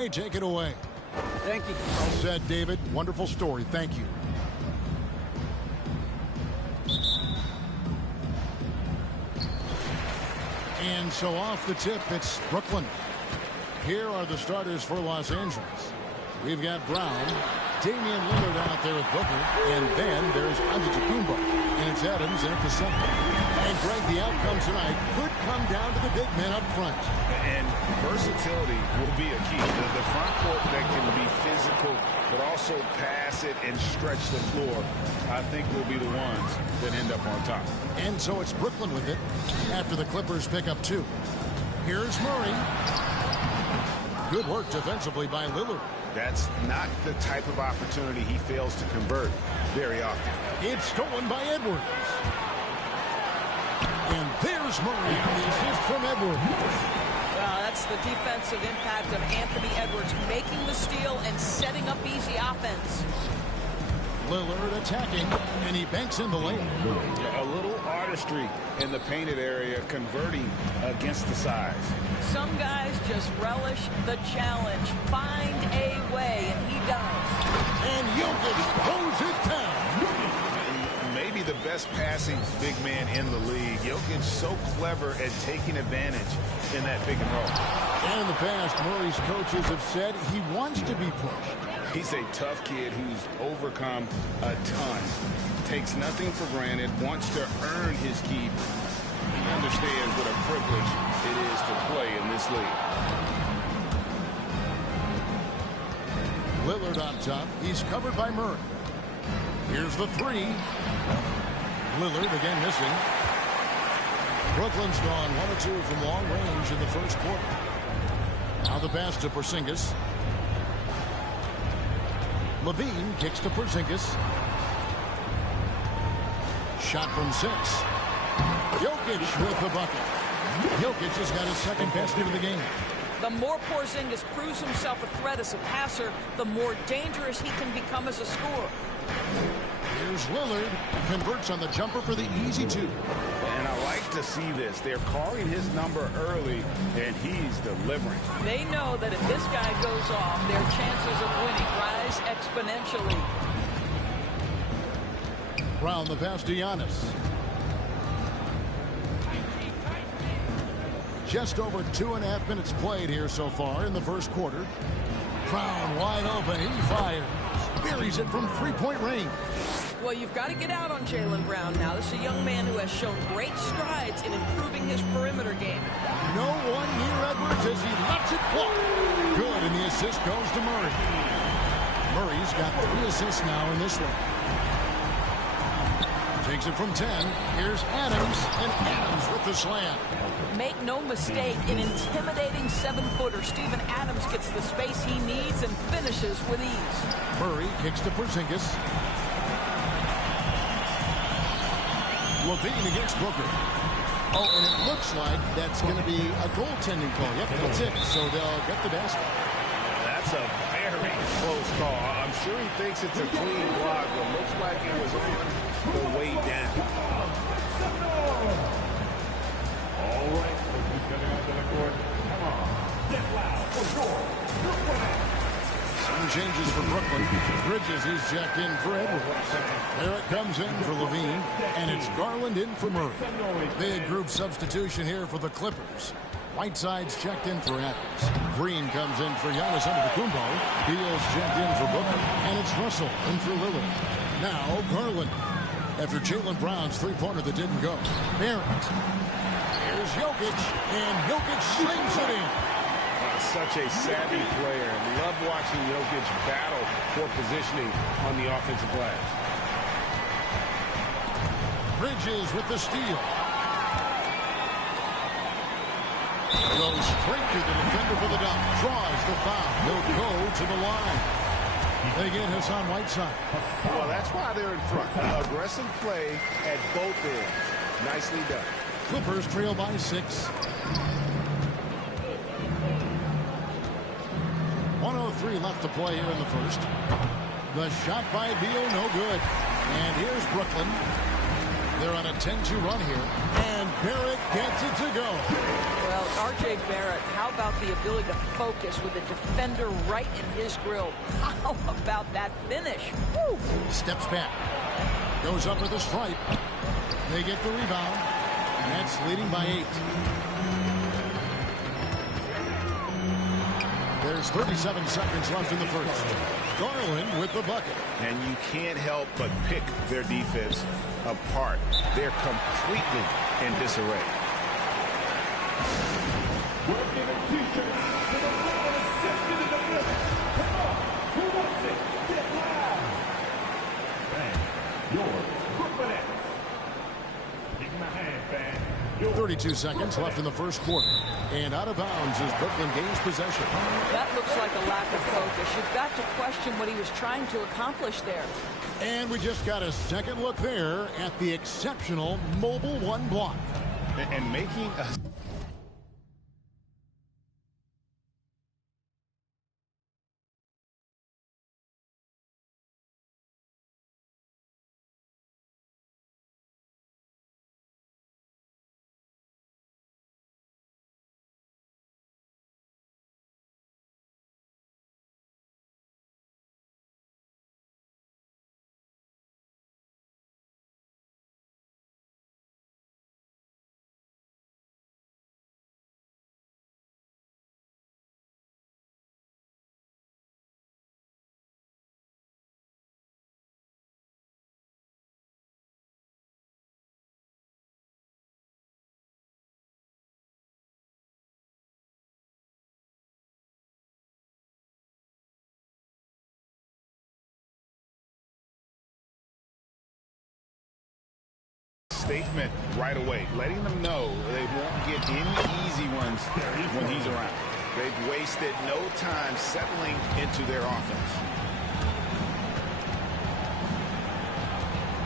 Hey, take it away. Thank you. Well said, David. Wonderful story. Thank you. And so off the tip, it's Brooklyn. Here are the starters for Los Angeles. We've got Brown, Damian Lillard out there with Booker, and then there's Antetokounmpo, and it's Adams in at the center. And Greg, the outcome tonight could come down to the big men up front. And versatility will be a key. The front court that can be physical, but also pass it and stretch the floor, I think will be the ones that end up on top. And so it's Brooklyn with it after the Clippers pick up 2. Here's Murray. Good work defensively by Lillard. That's not the type of opportunity he fails to convert very often. It's stolen by Edwards. And there's Murray on the assist from Edwards. That's the defensive impact of Anthony Edwards, making the steal and setting up easy offense. Lillard attacking, and he banks in the lane. A little artistry in the painted area, converting against the size. Some guys just relish the challenge. Find a way, and he does. And Jokic throws it down. Maybe the best passing big man in the league. Jokic so clever at taking advantage in that pick and roll. And in the past, Murray's coaches have said he wants to be pushed. He's a tough kid who's overcome a ton. Takes nothing for granted, wants to earn his keep. He understands what a privilege it is to play in this league. Lillard on top. He's covered by Murray. Here's the 3. Lillard again missing. Brooklyn's gone 1 or 2 from long range in the first quarter. Now the pass to Porzingis. Levine kicks to Porzingis. Shot from 6. Jokic with the bucket. Jokic has got his second basket of the game. The more Porzingis proves himself a threat as a passer, the more dangerous he can become as a scorer. Here's Lillard. Converts on the jumper for the easy 2. And I like to see this. They're calling his number early, and he's delivering. They know that if this guy goes off, their chances of winning rise exponentially. Brown the pass to Giannis. Just over 2.5 minutes played here so far in the first quarter. Brown wide open. He fires. Buries it from 3-point range. Well, you've got to get out on Jaylen Brown now. This is a young man who has shown great strides in improving his perimeter game. No one near Edwards as he lets it fly. Good, and the assist goes to Murray. Murray's got 3 assists now in this one. Takes it from 10. Here's Adams, and Adams with the slam. Make no mistake, an intimidating 7-footer. Steven Adams gets the space he needs and finishes with ease. Murray kicks to Porzingis. Levine against Booker. Oh, and it looks like that's going to be a goaltending call. Yep, that's it. So they'll get the basket. That's a very close call. I'm sure he thinks it's a clean block, but looks like it was on the way down. All right, who's coming onto the court? Come on, get loud for sure. Some changes for Brooklyn. Bridges, he's checked in for Edwards. There it comes in for Levine, and it's Garland in for Murray. Big group substitution here for the Clippers. Whiteside's checked in for Adams. Green comes in for Giannis Antetokounmpo. Beal's checked in for Booker, and it's Russell in for Lillard. Now Garland. After Jaylen Brown's 3-pointer that didn't go. Barrett. Here's Jokic, and Jokic slings it in. Such a savvy player. Love watching Jokic battle for positioning on the offensive glass. Bridges with the steal. Goes straight to the defender for the dunk. Draws the foul. He'll go to the line. They get Hassan Whiteside. Well, that's why they're in front. Aggressive play at both ends. Nicely done. Clippers trail by 6. 1:03 left to play here in the first. The shot by Beal, no good. And here's Brooklyn. They're on a 10-2 run here, and Barrett gets it to go. Well, R.J. Barrett, how about the ability to focus with the defender right in his grill? How about that finish? Woo! Steps back. Goes up with a stripe. They get the rebound. Nets leading by 8. There's 37 seconds left in the first. Garland with the bucket. And you can't help but pick their defense apart. They're completely in disarray. We're giving t-shirts to the number 6 in the building. Come on, who wants it? Get loud. And your Brooklyn Nets. Give my hand, fan. 32 seconds left in the first quarter. And out of bounds as Brooklyn gains possession. That looks like a lack of focus. You've got to question what he was trying to accomplish there. And we just got a second look there at the exceptional Mobile One block. And making a... statement right away, letting them know they won't get any easy ones when he's around. They've wasted no time settling into their offense.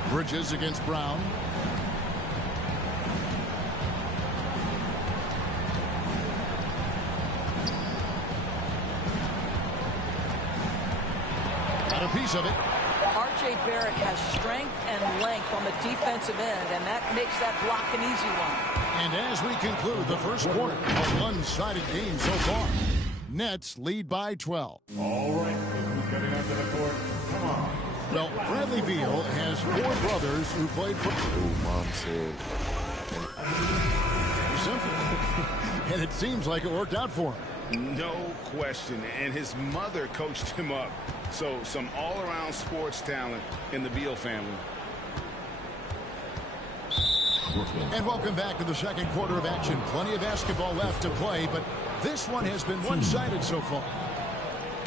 Bridges against Brown. Got a piece of it. R.J. Barrett has strength and length on the defensive end, and that makes that block an easy one. And as we conclude the first quarter, a one-sided game so far. Nets lead by 12. All right, who's coming onto the court? Come on. Well, Bradley Beal has 4 brothers who played football. Oh, Mom said. Simple. And it seems like it worked out for him. No question. And his mother coached him up. So some all-around sports talent in the Beal family. And welcome back to the second quarter of action. Plenty of basketball left to play, but this one has been one-sided so far.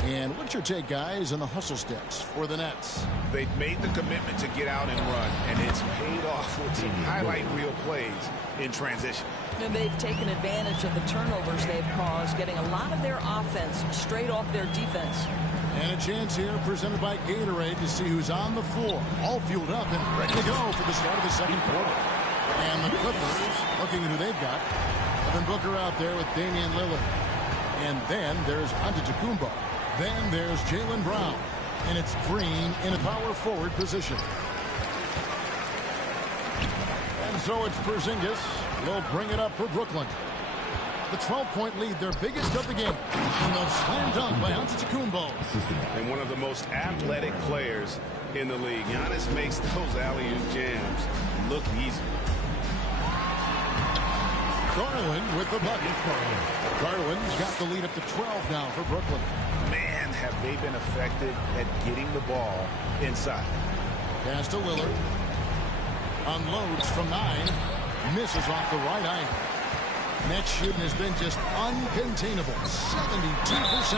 And what's your take, guys, on the hustle steps for the Nets? They've made the commitment to get out and run, and it's paid off with some highlight reel plays in transition. And they've taken advantage of the turnovers they've caused, getting a lot of their offense straight off their defense. And a chance here presented by Gatorade to see who's on the floor, all fueled up and ready to go for the start of the second quarter. And the Clippers, looking at who they've got, Devin Booker out there with Damian Lillard. And then there's Antetokounmpo. Then there's Jaylen Brown. And it's Green in a power forward position. And so it's Porzingis. Will bring it up for Brooklyn. The 12-point lead, their biggest of the game. And the slam dunk by Antetokounmpo. And one of the most athletic players in the league. Giannis makes those alley-oop jams look easy. Garland with the bucket. Garland's got the lead up to 12 now for Brooklyn. Man, have they been effective at getting the ball inside. Pass to Lillard. Unloads from 9. Misses off the right angle. Net shooting has been just uncontainable. 72%.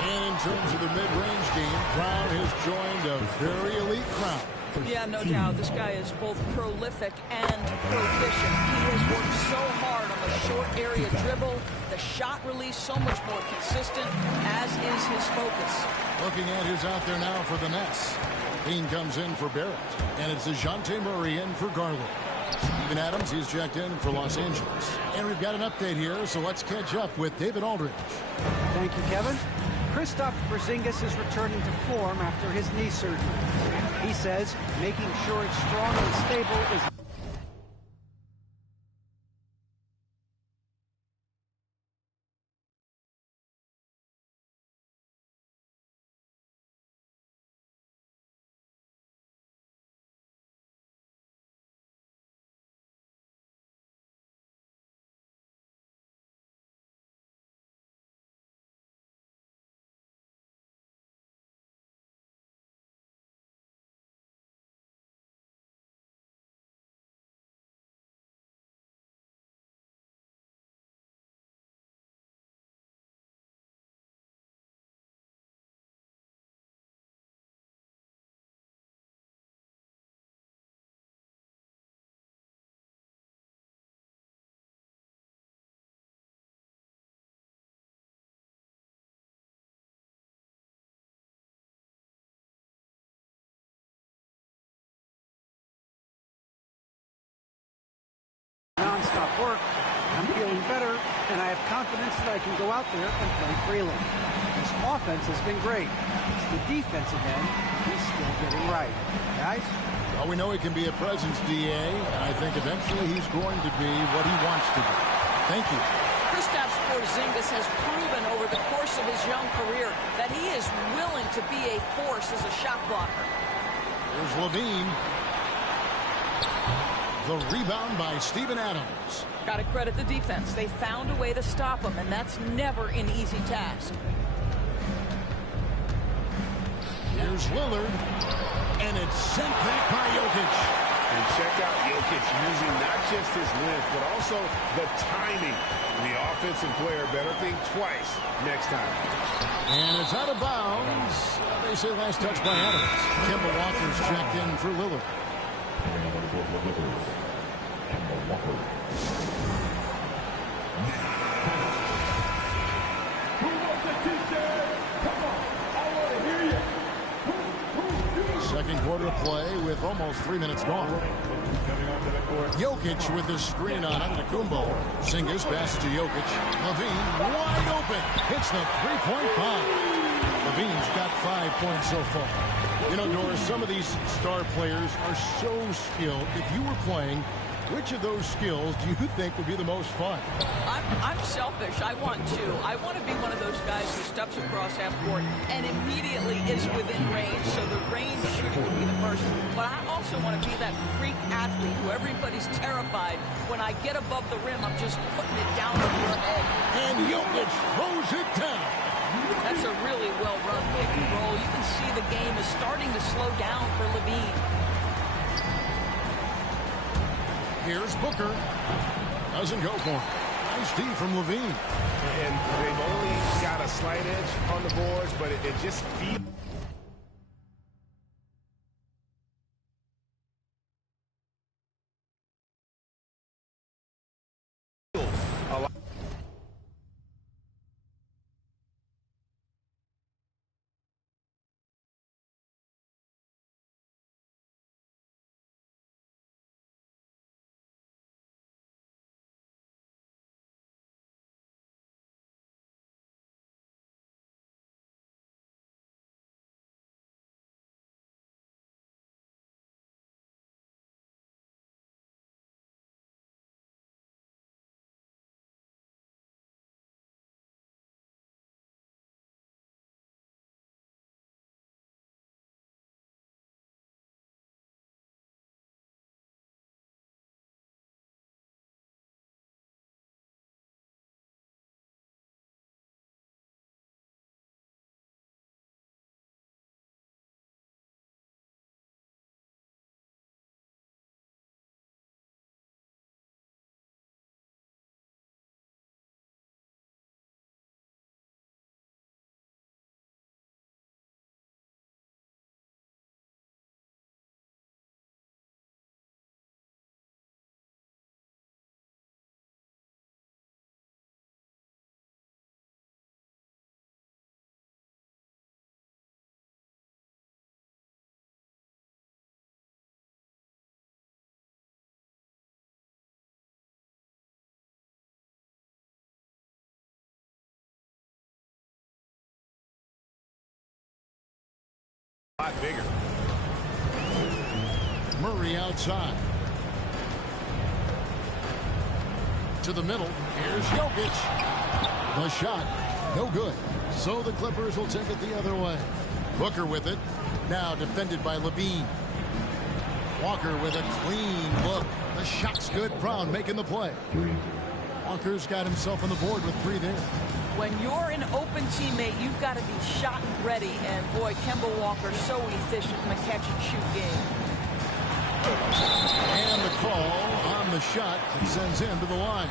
And in terms of the mid-range game, Brown has joined a very elite crowd. Yeah, no doubt. This guy is both prolific and proficient. He has worked so hard on the short area dribble. The shot release so much more consistent, as is his focus. Looking at who's out there now for the Nets. Bean comes in for Barrett. And it's DeJounte Murray in for Garland. Steven Adams, he's checked in for Los Angeles. And we've got an update here, so let's catch up with David Aldridge. Thank you, Kevin. Kristaps Porzingis is returning to form after his knee surgery. He says making sure it's strong and stable is... work. I'm feeling better, and I have confidence that I can go out there and play freely. His offense has been great. It's the defensive end he's still getting right. Guys? Well, we know he can be a presence, DA, and I think eventually he's going to be what he wants to be. Thank you. Kristaps Porzingis has proven over the course of his young career that he is willing to be a force as a shot blocker. Here's Levine. The rebound by Steven Adams. Got to credit the defense. They found a way to stop him, and that's never an easy task. Here's Lillard. And it's sent back by Jokic. And check out Jokic using not just his length, but also the timing. The offensive player better think twice next time. And it's out of bounds. They say last touch by Adams. Kemba Walker's checked in for Lillard. Who wants a t-shirt? Come on, I want to hear you. Second quarter play with almost 3 minutes gone. Jokic with the screen on Antetokounmpo. Porzingis passes to Jokic. Levine wide open. Hits the three-point bomb. Levine's got 5 points so far. You know, Doris, some of these star players are so skilled. If you were playing, which of those skills do you think would be the most fun? I'm selfish. I want to be one of those guys who steps across half court and immediately is within range, so the range shooting would be the first. But I also want to be that freak athlete who everybody's terrified. When I get above the rim, I'm just putting it down over your head. And Jokic throws it down. That's a really well-run pick and roll. You can see the game is starting to slow down for Levine. Here's Booker. Doesn't go for it. Nice D from Levine. And they've only got a slight edge on the boards, but it just feels a lot. A lot bigger. Murray outside. To the middle. Here's Jokic. The shot. No good. So the Clippers will take it the other way. Booker with it. Now defended by Levine. Walker with a clean look. The shot's good. Brown making the play. Walker's got himself on the board with 3 there. When you're an open teammate, you've got to be shot ready. And boy, Kemba Walker so efficient in the catch and shoot game. And the call on the shot that sends him to the line.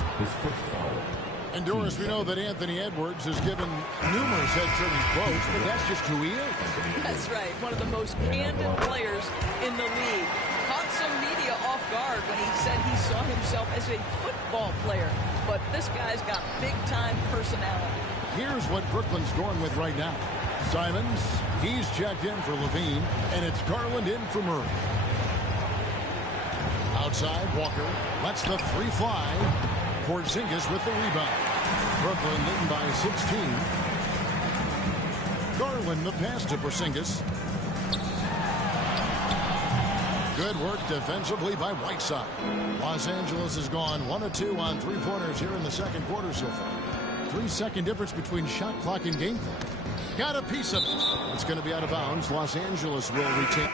And Doris, we know that Anthony Edwards has given numerous head-turning quotes, but that's just who he is. That's right. One of the most candid players in the league. Caught some media off guard when he said he saw himself as a football player. But this guy's got big-time personality. Here's what Brooklyn's going with right now. Simons, he's checked in for Levine, and it's Garland in for Murray. Outside, Walker lets the 3 fly. Porzingis with the rebound. Brooklyn leading by 16. Garland the pass to Porzingis. Good work defensively by Whiteside. Los Angeles has gone 1 of 2 on three-pointers here in the second quarter so far. 3-second difference between shot clock and game clock. Got a piece of it. It's going to be out of bounds. Los Angeles will retain.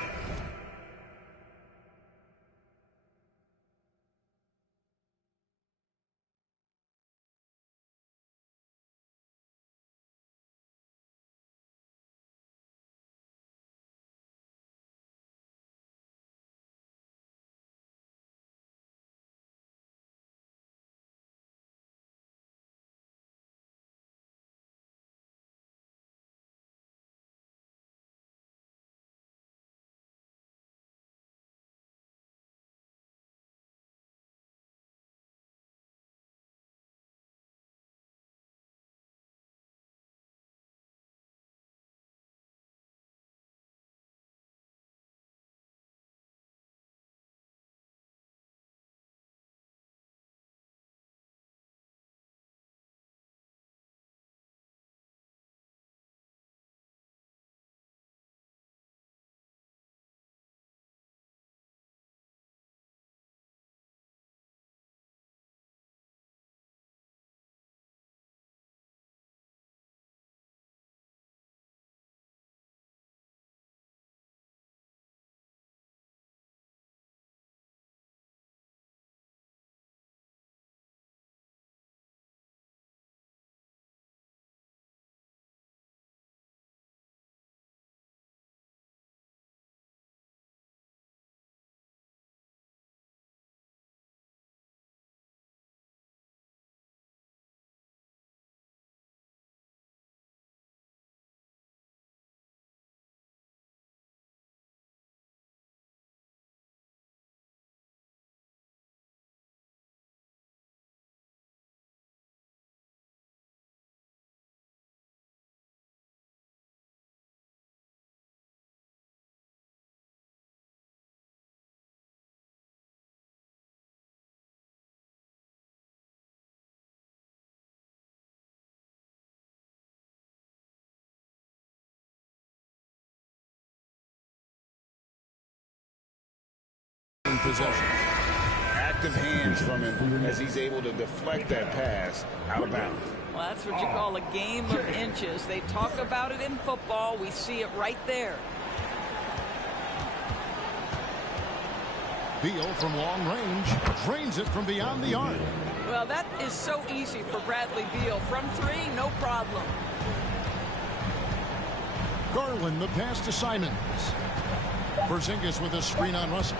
Possession. Active hands from him as he's able to deflect that pass out of bounds. Well, that's what you call a game of inches. They talk about it in football. We see it right there. Beal from long range drains it from beyond the arc. Well, that is so easy for Bradley Beal. From 3, no problem. Garland the pass to Simons. Porzingis with a screen on Russell.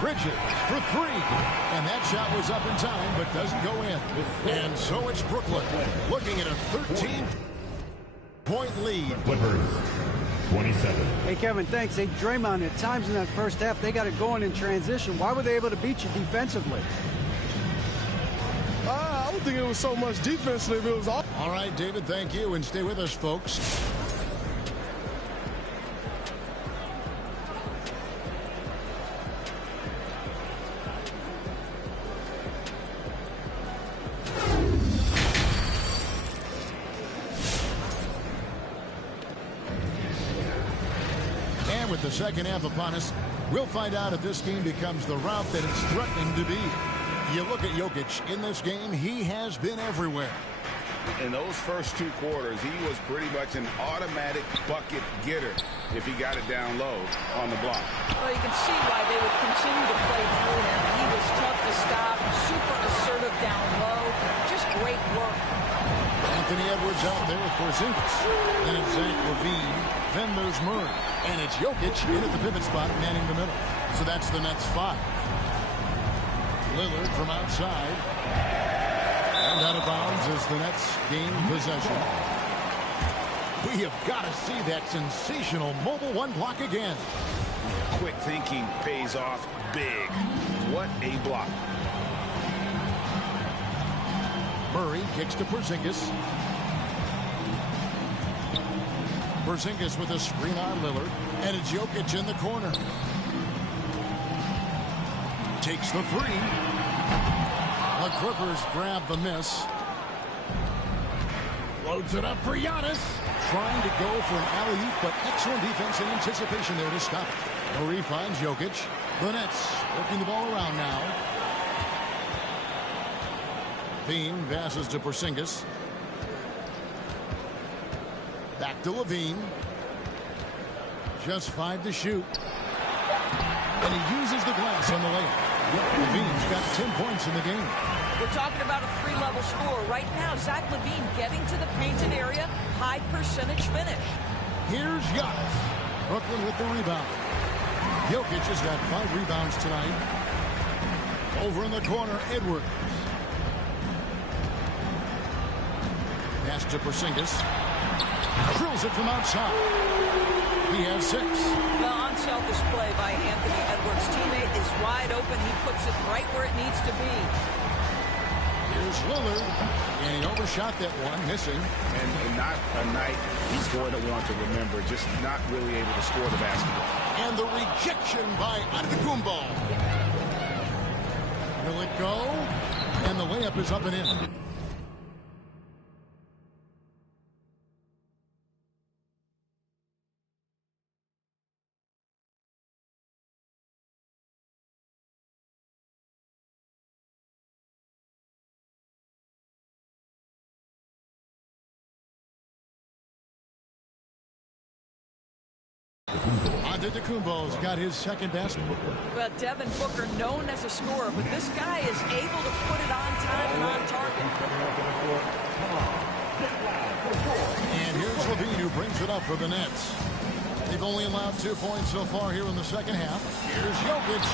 Bridges for 3. And that shot was up in time, but doesn't go in. And so it's Brooklyn looking at a 13-point lead. Clippers, 27. Hey, Kevin, thanks. Hey, Draymond, at times in that first half, they got it going in transition. Why were they able to beat you defensively? I don't think it was so much defensively. It was all. All right, David, thank you. And stay with us, folks. With the second half upon us, we'll find out if this game becomes the route that it's threatening to be. You look at Jokic in this game, he has been everywhere. In those first 2 quarters, he was pretty much an automatic bucket getter if he got it down low on the block. Well, you can see why they would continue to play through him. He was tough to stop, super assertive down low, just great work. Anthony Edwards out there with Porzingis. Then it's Zach LaVine. Then there's Murray. And it's Jokic in at the pivot spot, manning the middle. So that's the Nets 5. Lillard from outside. And out of bounds as the Nets gain possession. We have got to see that sensational mobile 1 block again. Quick thinking pays off big. What a block. Murray kicks to Porzingis. Porzingis with a screen on Lillard. And it's Jokic in the corner. Takes the 3. The Clippers grab the miss. Loads it up for Giannis. Trying to go for an alley-oop, but excellent defense and anticipation there to stop it. Murray finds Jokic. The Nets working the ball around now. Levine passes to Porzingis. Back to Levine. Just 5 to shoot. And he uses the glass on the layup. Levine's got 10 points in the game. We're talking about a 3-level score. Right now, Zach Levine getting to the painted area. High percentage finish. Here's Giannis. Brooklyn with the rebound. Jokic has got 5 rebounds tonight. Over in the corner, Edwards. Pass to Porzingis. Drills it from outside. He has 6. The unselfish play by Anthony Edwards' teammate is wide open. He puts it right where it needs to be. Here's Lillard, and he overshot that one, missing. And not a night he's going to want to remember, just not really able to score the basketball. And the rejection by Antetokounmpo. Will it go? And the layup is up and in. Antetokounmpo's got his second basket. Well, Devin Booker, known as a scorer, but this guy is able to put it on time and on target. And here's Levine who brings it up for the Nets. They've only allowed 2 points so far here in the second half. Here's Jokic.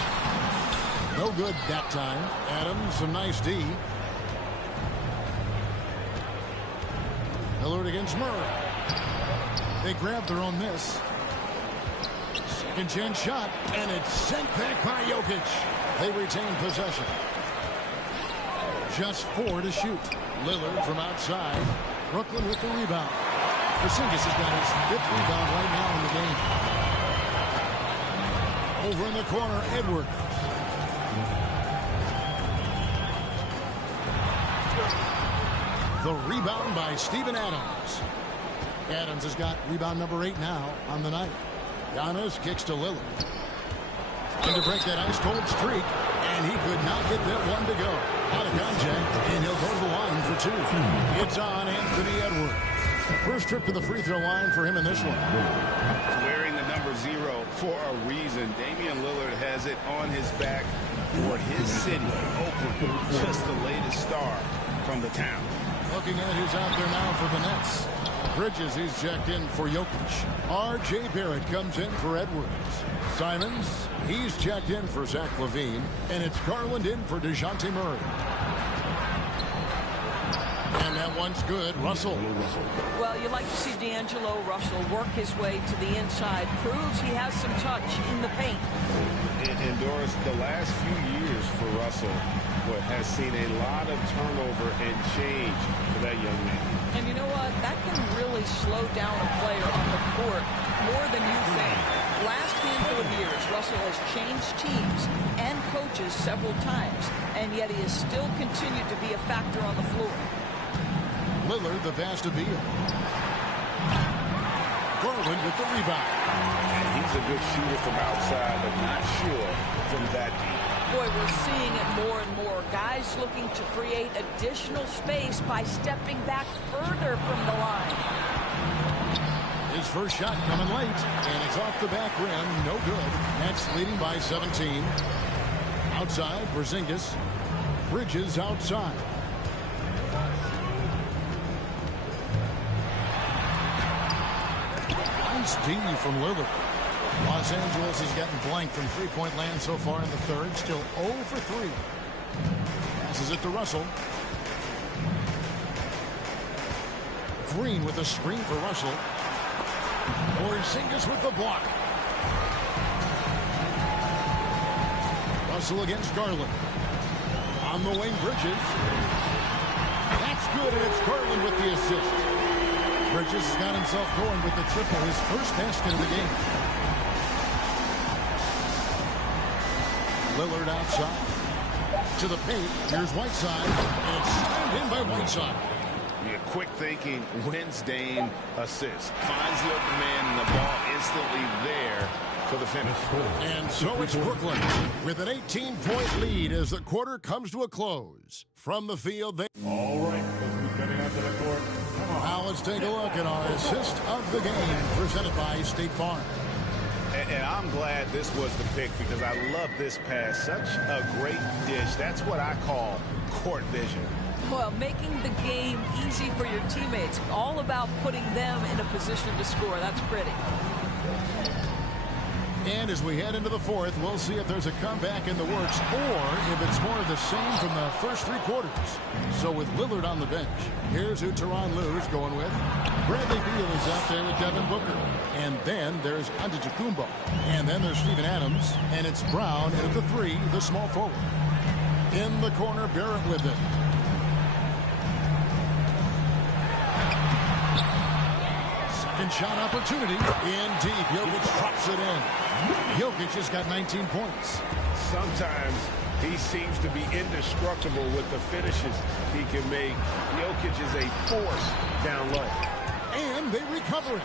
No good that time. Adams, some nice D. Lillard against Murray. They grab their own miss. Second chance shot, and it's sent back by Jokic. They retain possession. Just 4 to shoot. Lillard from outside. Brooklyn with the rebound. Porzingis has got his 5th rebound right now in the game. Over in the corner, Edwards. The rebound by Steven Adams. Adams has got rebound number 8 now on the night. Giannis kicks to Lillard. Trying to break that ice-cold streak, and he could not get that one to go. Out of contact, and he'll go to the line for 2. It's on Anthony Edwards. First trip to the free throw line for him in this one. Wearing the number 0 for a reason. Damian Lillard has it on his back for his city, Oakland. Just the latest star from the town. Looking at who's out there now for the Nets. Bridges, he's checked in for Jokic. R.J. Barrett comes in for Edwards. Simons, he's checked in for Zach Levine. And it's Garland in for DeJounte Murray. And that one's good. Russell. Well, you like to see D'Angelo Russell work his way to the inside. Proves he has some touch in the paint. And Doris, the last few years for Russell has seen a lot of turnover and change for that young man. And you know what? That can really slow down a player on the court more than you think. Last handful of years, Russell has changed teams and coaches several times, and yet he has still continued to be a factor on the floor. Lillard, the pass to Beal. Garland with the rebound. And he's a good shooter from outside, but not sure from that deep. Boy, we're seeing it more and more. Guys looking to create additional space by stepping back further from the line. His first shot coming late, and it's off the back rim. No good. Nets leading by 17. Outside, Porzingis. Bridges outside. Nice D from Lillard. Los Angeles has gotten blanked from three-point land so far in the third. Still 0 for 3. Passes it to Russell. Green with a screen for Russell. Porzingis with the block. Russell against Garland. On the wing, Bridges. That's good, and it's Garland with the assist. Bridges has got himself going with the triple, his first basket of the game. Lillard outside. to the paint. Here's Whiteside, and it's slammed in by Whiteside. Yeah, quick thinking wins Dame assist. Finds the open man, and the ball instantly there for the finish. And so it's Brooklyn with an 18-point lead as the quarter comes to a close. From the field, they... All right, who's coming out to the court? Now let's take a look at our assist of the game presented by State Farm. And I'm glad this was the pick because I love this pass. Such a great dish. That's what I call court vision. Well, making the game easy for your teammates. All about putting them in a position to score. That's pretty. And as we head into the fourth, we'll see if there's a comeback in the works or if it's more of the same from the first three quarters. So with Lillard on the bench, here's who Tyronn Lue's going with. Bradley Beal is out there with Devin Booker. And then there's Antetokounmpo. And then there's Steven Adams. And it's Brown at the three, the small forward. In the corner, Barrett with it. Second shot opportunity. In deep. Jokic drops it in. Jokic has got 19 points. Sometimes he seems to be indestructible with the finishes he can make. Jokic is a force down low. And they recover it.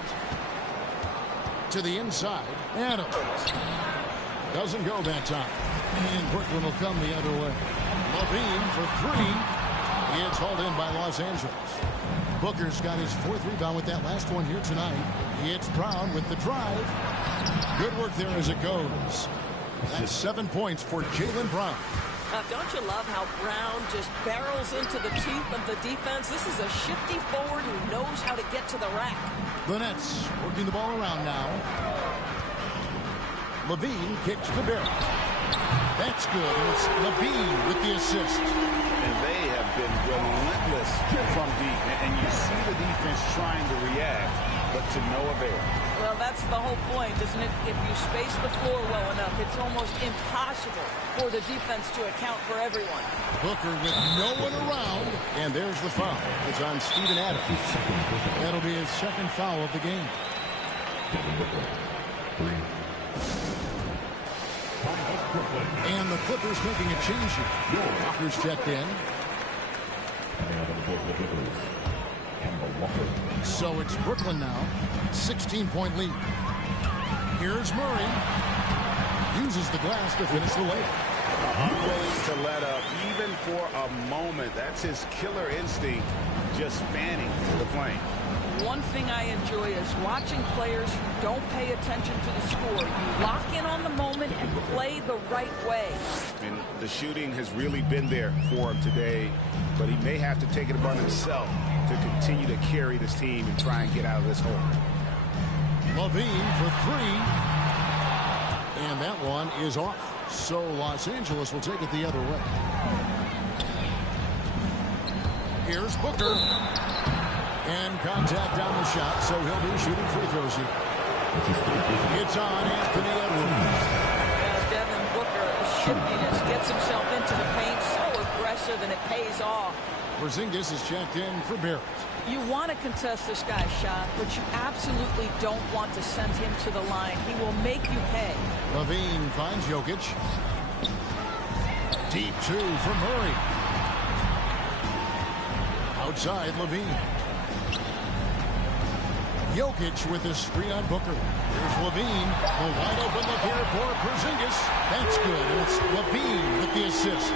To the inside. Adams. Doesn't go that time. And Brooklyn will come the other way. LaVine for three. It's hauled in by Los Angeles. Booker's got his fourth rebound with that last one here tonight. It's Brown with the drive. Good work there as it goes. That's 7 points for Jaylen Brown. Don't you love how Brown just barrels into the teeth of the defense? This is a shifty forward who knows how to get to the rack. The Nets working the ball around now. LaVine kicks to Barrett. That's good. And it's LaVine with the assist. And they have been relentless from deep. And you see the defense trying to react, but to no avail. Well, that's the whole point, isn't it? If you space the floor well enough, it's almost impossible for the defense to account for everyone. Booker with no one around. And there's the foul. It's on Steven Adams. That'll be his second foul of the game. And the Clippers making a change here. Walker's checked in. So it's Brooklyn now. 16-point lead. Here's Murray. Uses the glass to finish the layup. Unwilling to let up even for a moment. That's his killer instinct, just fanning the flame. One thing I enjoy is watching players who don't pay attention to the score. You lock in on the moment and play the right way. And the shooting has really been there for him today, but he may have to take it upon himself to continue to carry this team and try and get out of this hole. LaVine for three. And that one is off. So Los Angeles will take it the other way. Here's Booker. And contact down the shot, so he'll be shooting free throws here. It's on Anthony Edwards. Devin Booker, shiftiness, gets himself into the paint, so aggressive, and it pays off. Porzingis is checked in for Barrett. You want to contest this guy's shot, but you absolutely don't want to send him to the line. He will make you pay. LaVine finds Jokic. Deep two for Murray. Outside LaVine. Jokic with his screen on Booker. Here's LaVine. The wide open look here for Porzingis. That's good. And it's LaVine with the assist.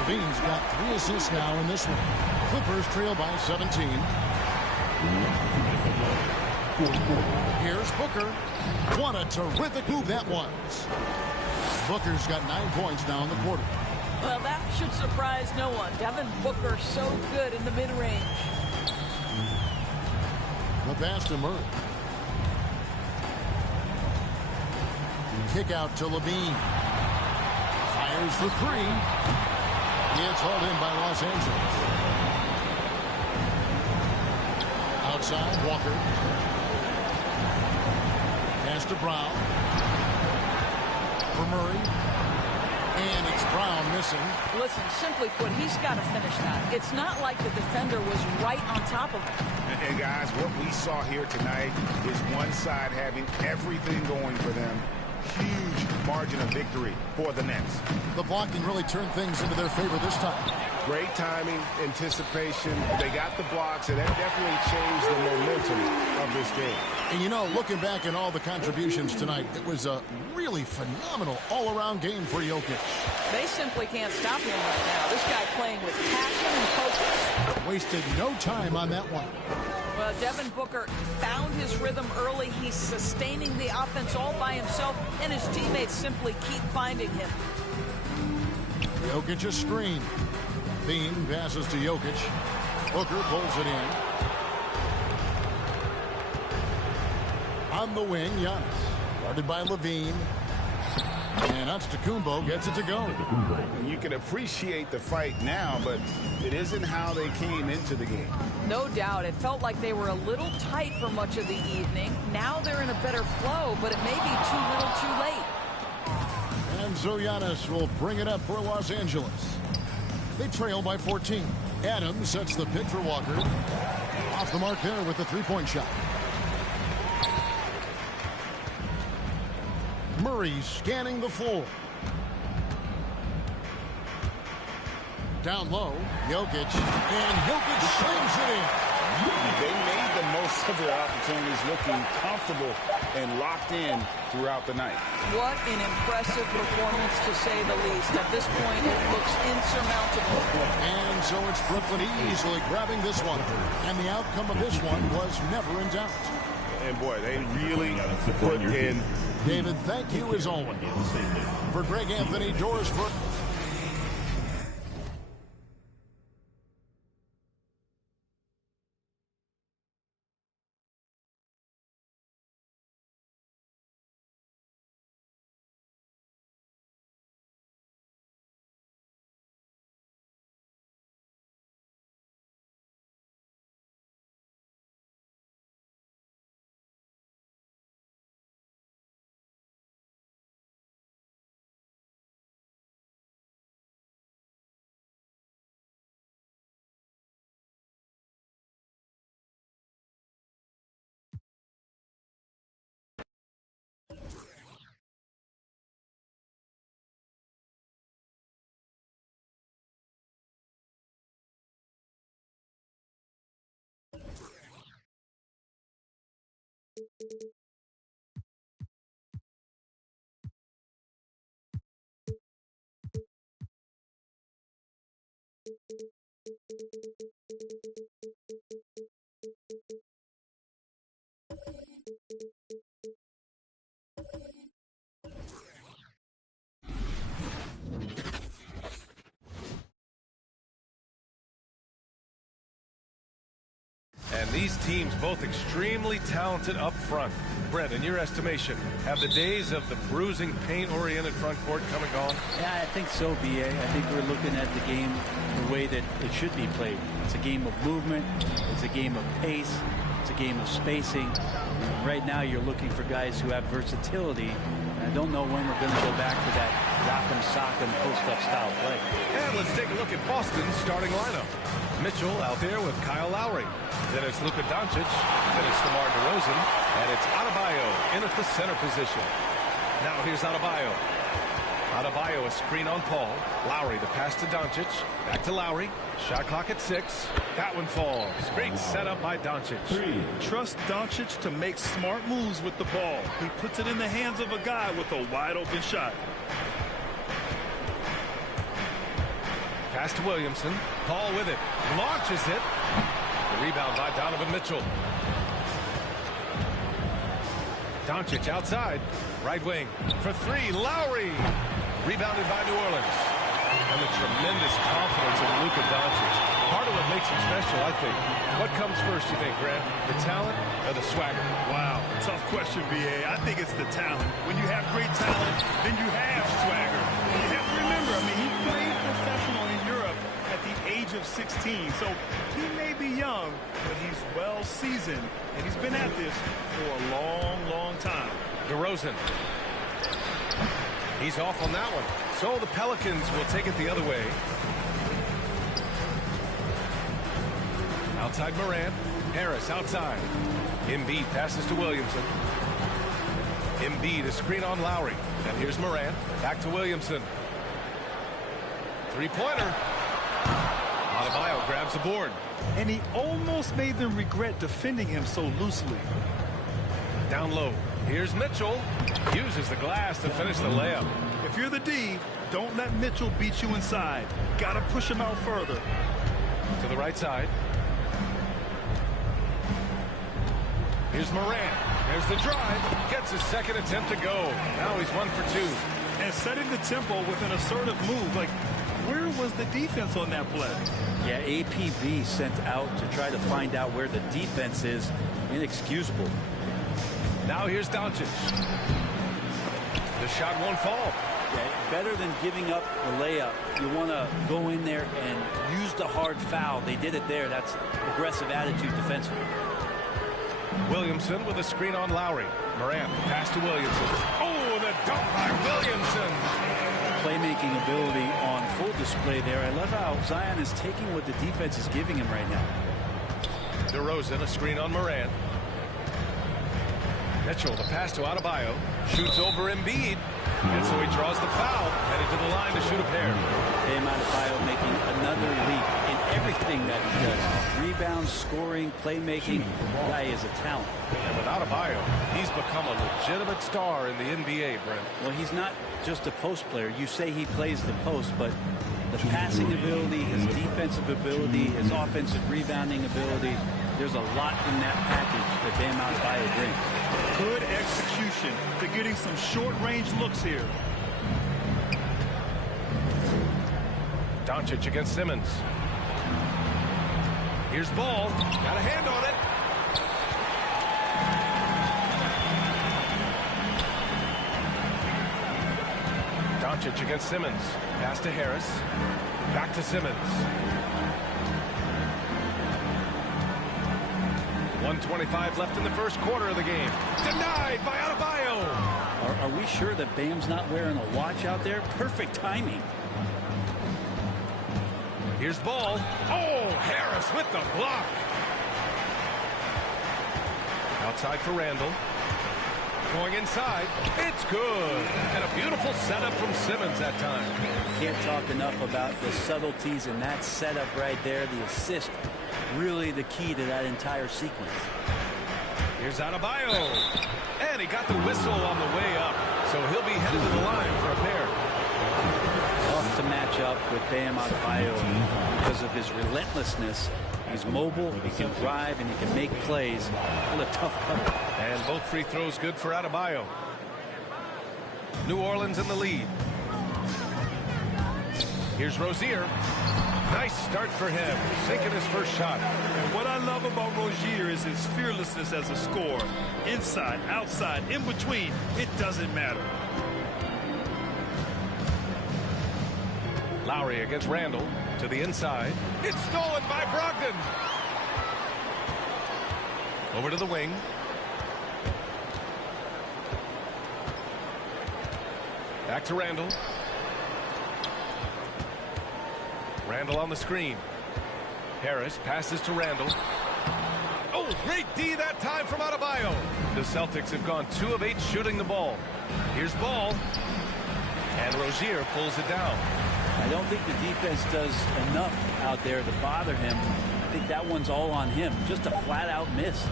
LaVine's got 3 assists now in this one. Clippers trail by 17. Here's Booker. What a terrific move that was. Booker's got 9 points now in the quarter. Well, that should surprise no one. Devin Booker so good in the mid-range. The pass to Murray. Kick out to LaVine. Fires for three. It's hauled in by Los Angeles. Outside, Walker. Pass to Brown. For Murray. And it's Brown missing. Listen, simply put, he's got to finish that. It's not like the defender was right on top of him. And guys, what we saw here tonight is one side having everything going for them. huge margin of victory for the Nets. The blocking really turned things into their favor this time. Great timing, anticipation. They got the blocks, and that definitely changed the momentum of this game. And you know, looking back at all the contributions tonight, it was a really phenomenal all-around game for Jokic. They simply can't stop him right now. This guy playing with passion and focus. Wasted no time on that one. Well, Devin Booker found his rhythm early. He's sustaining the offense all by himself, and his teammates simply keep finding him. Jokic a screen. Bean passes to Jokic. Booker pulls it in. On the wing, Giannis. Guarded by Levine. And Antetokounmpo gets it to go. You can appreciate the fight now, but it isn't how they came into the game. No doubt. It felt like they were a little tight for much of the evening. Now they're in a better flow, but it may be too little too late. And so Giannis will bring it up for Los Angeles. They trail by 14. Adams sets the pick for Walker. Off the mark there with the three-point shot. Murray scanning the floor. Down low, Jokic, and Jokic slams it in. They made the most of their opportunities, looking comfortable and locked in throughout the night. What an impressive performance, to say the least. At this point, it looks insurmountable. And so it's Brooklyn easily grabbing this one. And the outcome of this one was never in doubt. And boy, they really put in. David, thank you as always. For Greg Anthony, Doris Burke. And these teams both extremely talented up front. Brett, in your estimation, have the days of the bruising, paint-oriented front court come and gone? Yeah, I think so, B.A. I think we're looking at the game the way that it should be played. It's a game of movement. It's a game of pace. It's a game of spacing. And right now, you're looking for guys who have versatility. And I don't know when we're going to go back to that rock-em, sock-em, post-up style play. And let's take a look at Boston's starting lineup. Mitchell out there with Kyle Lowry. Then it's Luka Doncic. Then it's DeMar DeRozan. And it's Adebayo in at the center position. Now here's Adebayo. Adebayo, a screen on Paul. Lowry, the pass to Doncic. Back to Lowry. Shot clock at 6. That one falls. Great setup by Doncic. Trust Doncic to make smart moves with the ball. He puts it in the hands of a guy with a wide open shot. Pass to Williamson. Paul with it. Launches it. The rebound by Donovan Mitchell. Doncic outside. Right wing. For 3. Lowry. Rebounded by New Orleans. And the tremendous confidence of Luka Doncic. Part of what makes him special, I think. What comes first, you think, Grant? The talent or the swagger? Wow, tough question, B.A. I think it's the talent. When you have great talent, then you have swagger. You have to remember, I mean, he played professional in Europe at the age of 16. So he may be young, but he's well seasoned, and he's been at this for a long, long time. DeRozan. He's off on that one. So the Pelicans will take it the other way. Outside Morant. Harris outside. Embiid passes to Williamson. Embiid, a screen on Lowry. And here's Morant. Back to Williamson. Three-pointer. Adebayo grabs the board. And he almost made them regret defending him so loosely. Down low. Here's Mitchell. Uses the glass to finish the layup. If you're the D, don't let Mitchell beat you inside. Gotta push him out further. To the right side. Here's Morant. There's the drive. Gets his second attempt to go. Now he's 1 for 2. And setting the tempo with an assertive move. Like, where was the defense on that play? Yeah, APB sent out to try to find out where the defense is. Inexcusable. Now here's Doncic. The shot won't fall. Yeah, better than giving up the layup, you want to go in there and use the hard foul. They did it there. That's aggressive attitude defensively. Williamson with a screen on Lowry. Morant, pass to Williamson. Oh, the dunk by Williamson. Playmaking ability on full display there. I love how Zion is taking what the defense is giving him right now. DeRozan, a screen on Morant. Mitchell, the pass to Adebayo. Shoots over Embiid. And so he draws the foul. Headed to the line to shoot a pair. Bam Adebayo making another leap in everything that he does. Rebounds, scoring, playmaking. The guy is a talent. And with Adebayo, he's become a legitimate star in the NBA, Brent. Well, he's not just a post player. You say he plays the post, but the passing ability, his defensive ability, his offensive rebounding ability, there's a lot in that package that Bam Adebayo brings. Good execution. They're getting some short-range looks here. Doncic against Simmons. Here's Ball. Got a hand on it. Doncic against Simmons. Pass to Harris. Back to Simmons. 1:25 left in the first quarter of the game. Denied by Adebayo. Are we sure that Bam's not wearing a watch out there? Perfect timing. Here's Ball. Oh, Harris with the block. Outside for Randall. Going inside. It's good. And a beautiful setup from Simmons that time. Can't talk enough about the subtleties in that setup right there. The assist, really the key to that entire sequence. Here's Adebayo. And he got the whistle on the way up. So he'll be headed to the line for a pair. Tough to match up with Bam Adebayo because of his relentlessness. He's mobile, he can drive, and he can make plays. What a tough cover. And both free throws good for Adebayo. New Orleans in the lead. Here's Rozier. Nice start for him, sinking his first shot. And what I love about Rozier is his fearlessness as a scorer. Inside, outside, in between, it doesn't matter. Lowry against Randall to the inside. It's stolen by Brogdon. Over to the wing. Back to Randall. Randall on the screen. Harris passes to Randall. Oh, great D that time from Adebayo. The Celtics have gone 2 of 8 shooting the ball. Here's Ball. And Rozier pulls it down. I don't think the defense does enough out there to bother him. I think that one's all on him. Just a flat-out miss.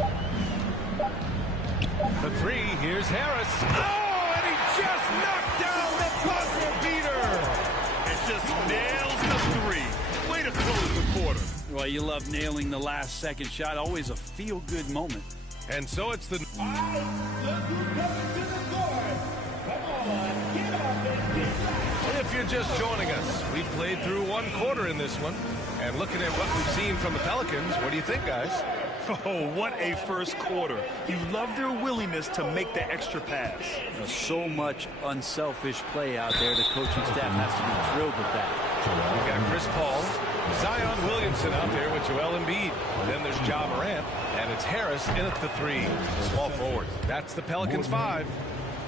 The three, here's Harris. Oh, and he just knocked down the buzzer beater. It just nails the three. Way to close the quarter. Well, you love nailing the last second shot. Always a feel-good moment. And so it's the... All right, look who's coming to the court. Come on, get up and get back. If you're just joining us, we've played through 1 quarter in this one. And looking at what we've seen from the Pelicans, what do you think, guys? Oh, what a first quarter. You love their willingness to make the extra pass. There's so much unselfish play out there. The coaching staff has to be thrilled with that. We've got Chris Paul, Zion Williamson out there with Joel Embiid. Then there's Ja Morant, and it's Harris in at the 3. Small forward. That's the Pelicans 5.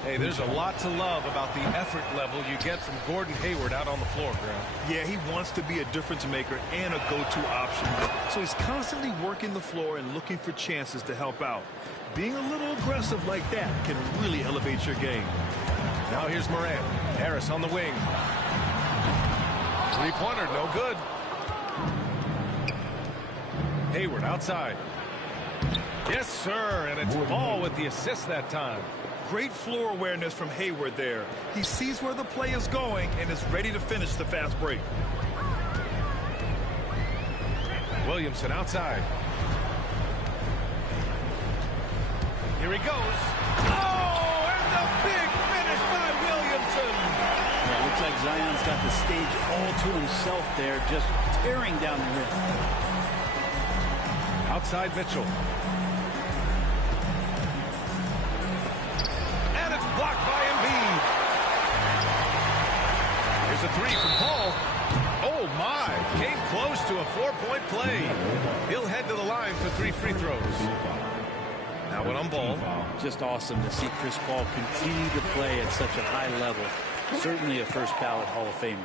Hey, there's a lot to love about the effort level you get from Gordon Hayward out on the floor, Graham. Yeah, he wants to be a difference maker and a go-to option. So he's constantly working the floor and looking for chances to help out. Being a little aggressive like that can really elevate your game. Now here's Morant. Harris on the wing. Three-pointer, no good. Hayward outside. Yes, sir, and it's Ball with the assist that time. Great floor awareness from Hayward there. He sees where the play is going and is ready to finish the fast break. Williamson outside. Here he goes. Oh, and the big finish by Williamson. Yeah, it looks like Zion's got the stage all to himself there, just tearing down the rim. Outside Mitchell. And it's blocked by Embiid. Here's a three from Paul. Oh, my. Came close to a 4-point play. He'll head to the line for 3 free throws. Now one on Ball. Just awesome to see Chris Paul continue to play at such a high level. Certainly a first ballot Hall of Famer.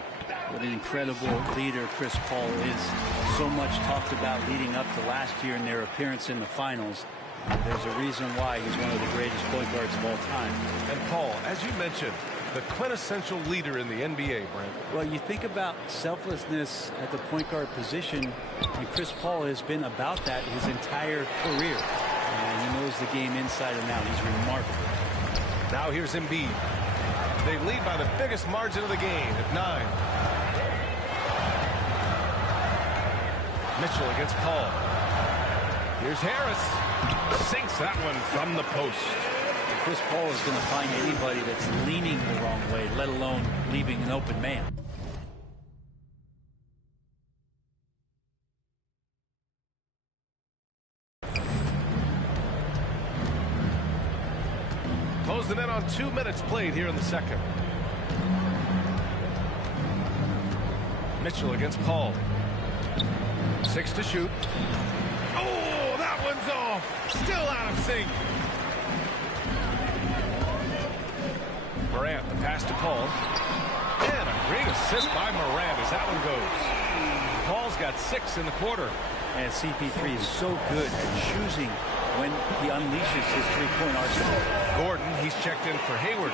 What an incredible leader Chris Paul is. So much talked about leading up to last year in their appearance in the finals. There's a reason why he's one of the greatest point guards of all time. And Paul, as you mentioned, the quintessential leader in the NBA, Brent. Well, you think about selflessness at the point guard position, and Chris Paul has been about that his entire career. And he knows the game inside and out. He's remarkable. Now here's Embiid. They lead by the biggest margin of the game at 9. Mitchell against Paul. Here's Harris. Sinks that one from the post. Chris Paul is going to find anybody that's leaning the wrong way, let alone leaving an open man. Closing in on 2 minutes played here in the second. Mitchell against Paul. 6 to shoot. Oh, that one's off. Still out of sync. Morant, the pass to Paul. And a great assist by Morant as that one goes. Paul's got 6 in the quarter. And CP3 is so good at choosing when he unleashes his three-point arsenal. Gordon, he's checked in for Hayward.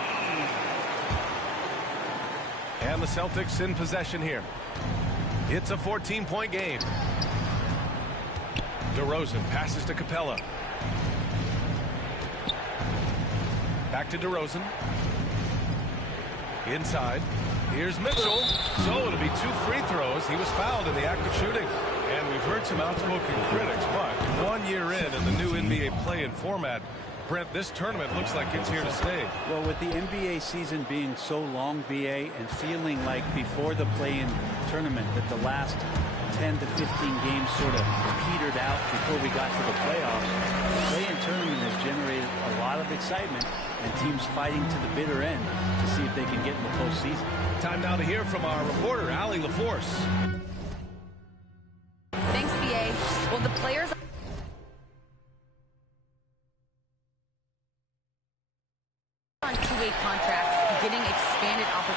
And the Celtics in possession here. It's a 14-point game. DeRozan passes to Capella. Back to DeRozan. Inside. Here's Mitchell. So it'll be 2 free throws. He was fouled in the act of shooting. And we've heard some outspoken critics, but 1 year in the new NBA play-in format, Brent, this tournament looks like it's here to stay. Well, with the NBA season being so long, BA, and feeling like before the play-in tournament that the last 10 to 15 games sort of petered out before we got to the playoffs, the play-in tournament has generated a lot of excitement and teams fighting to the bitter end to see if they can get in the postseason. Time now to hear from our reporter, Allie LaForce. Thanks, BA. Well, the players on two-way contracts getting expanded opportunities.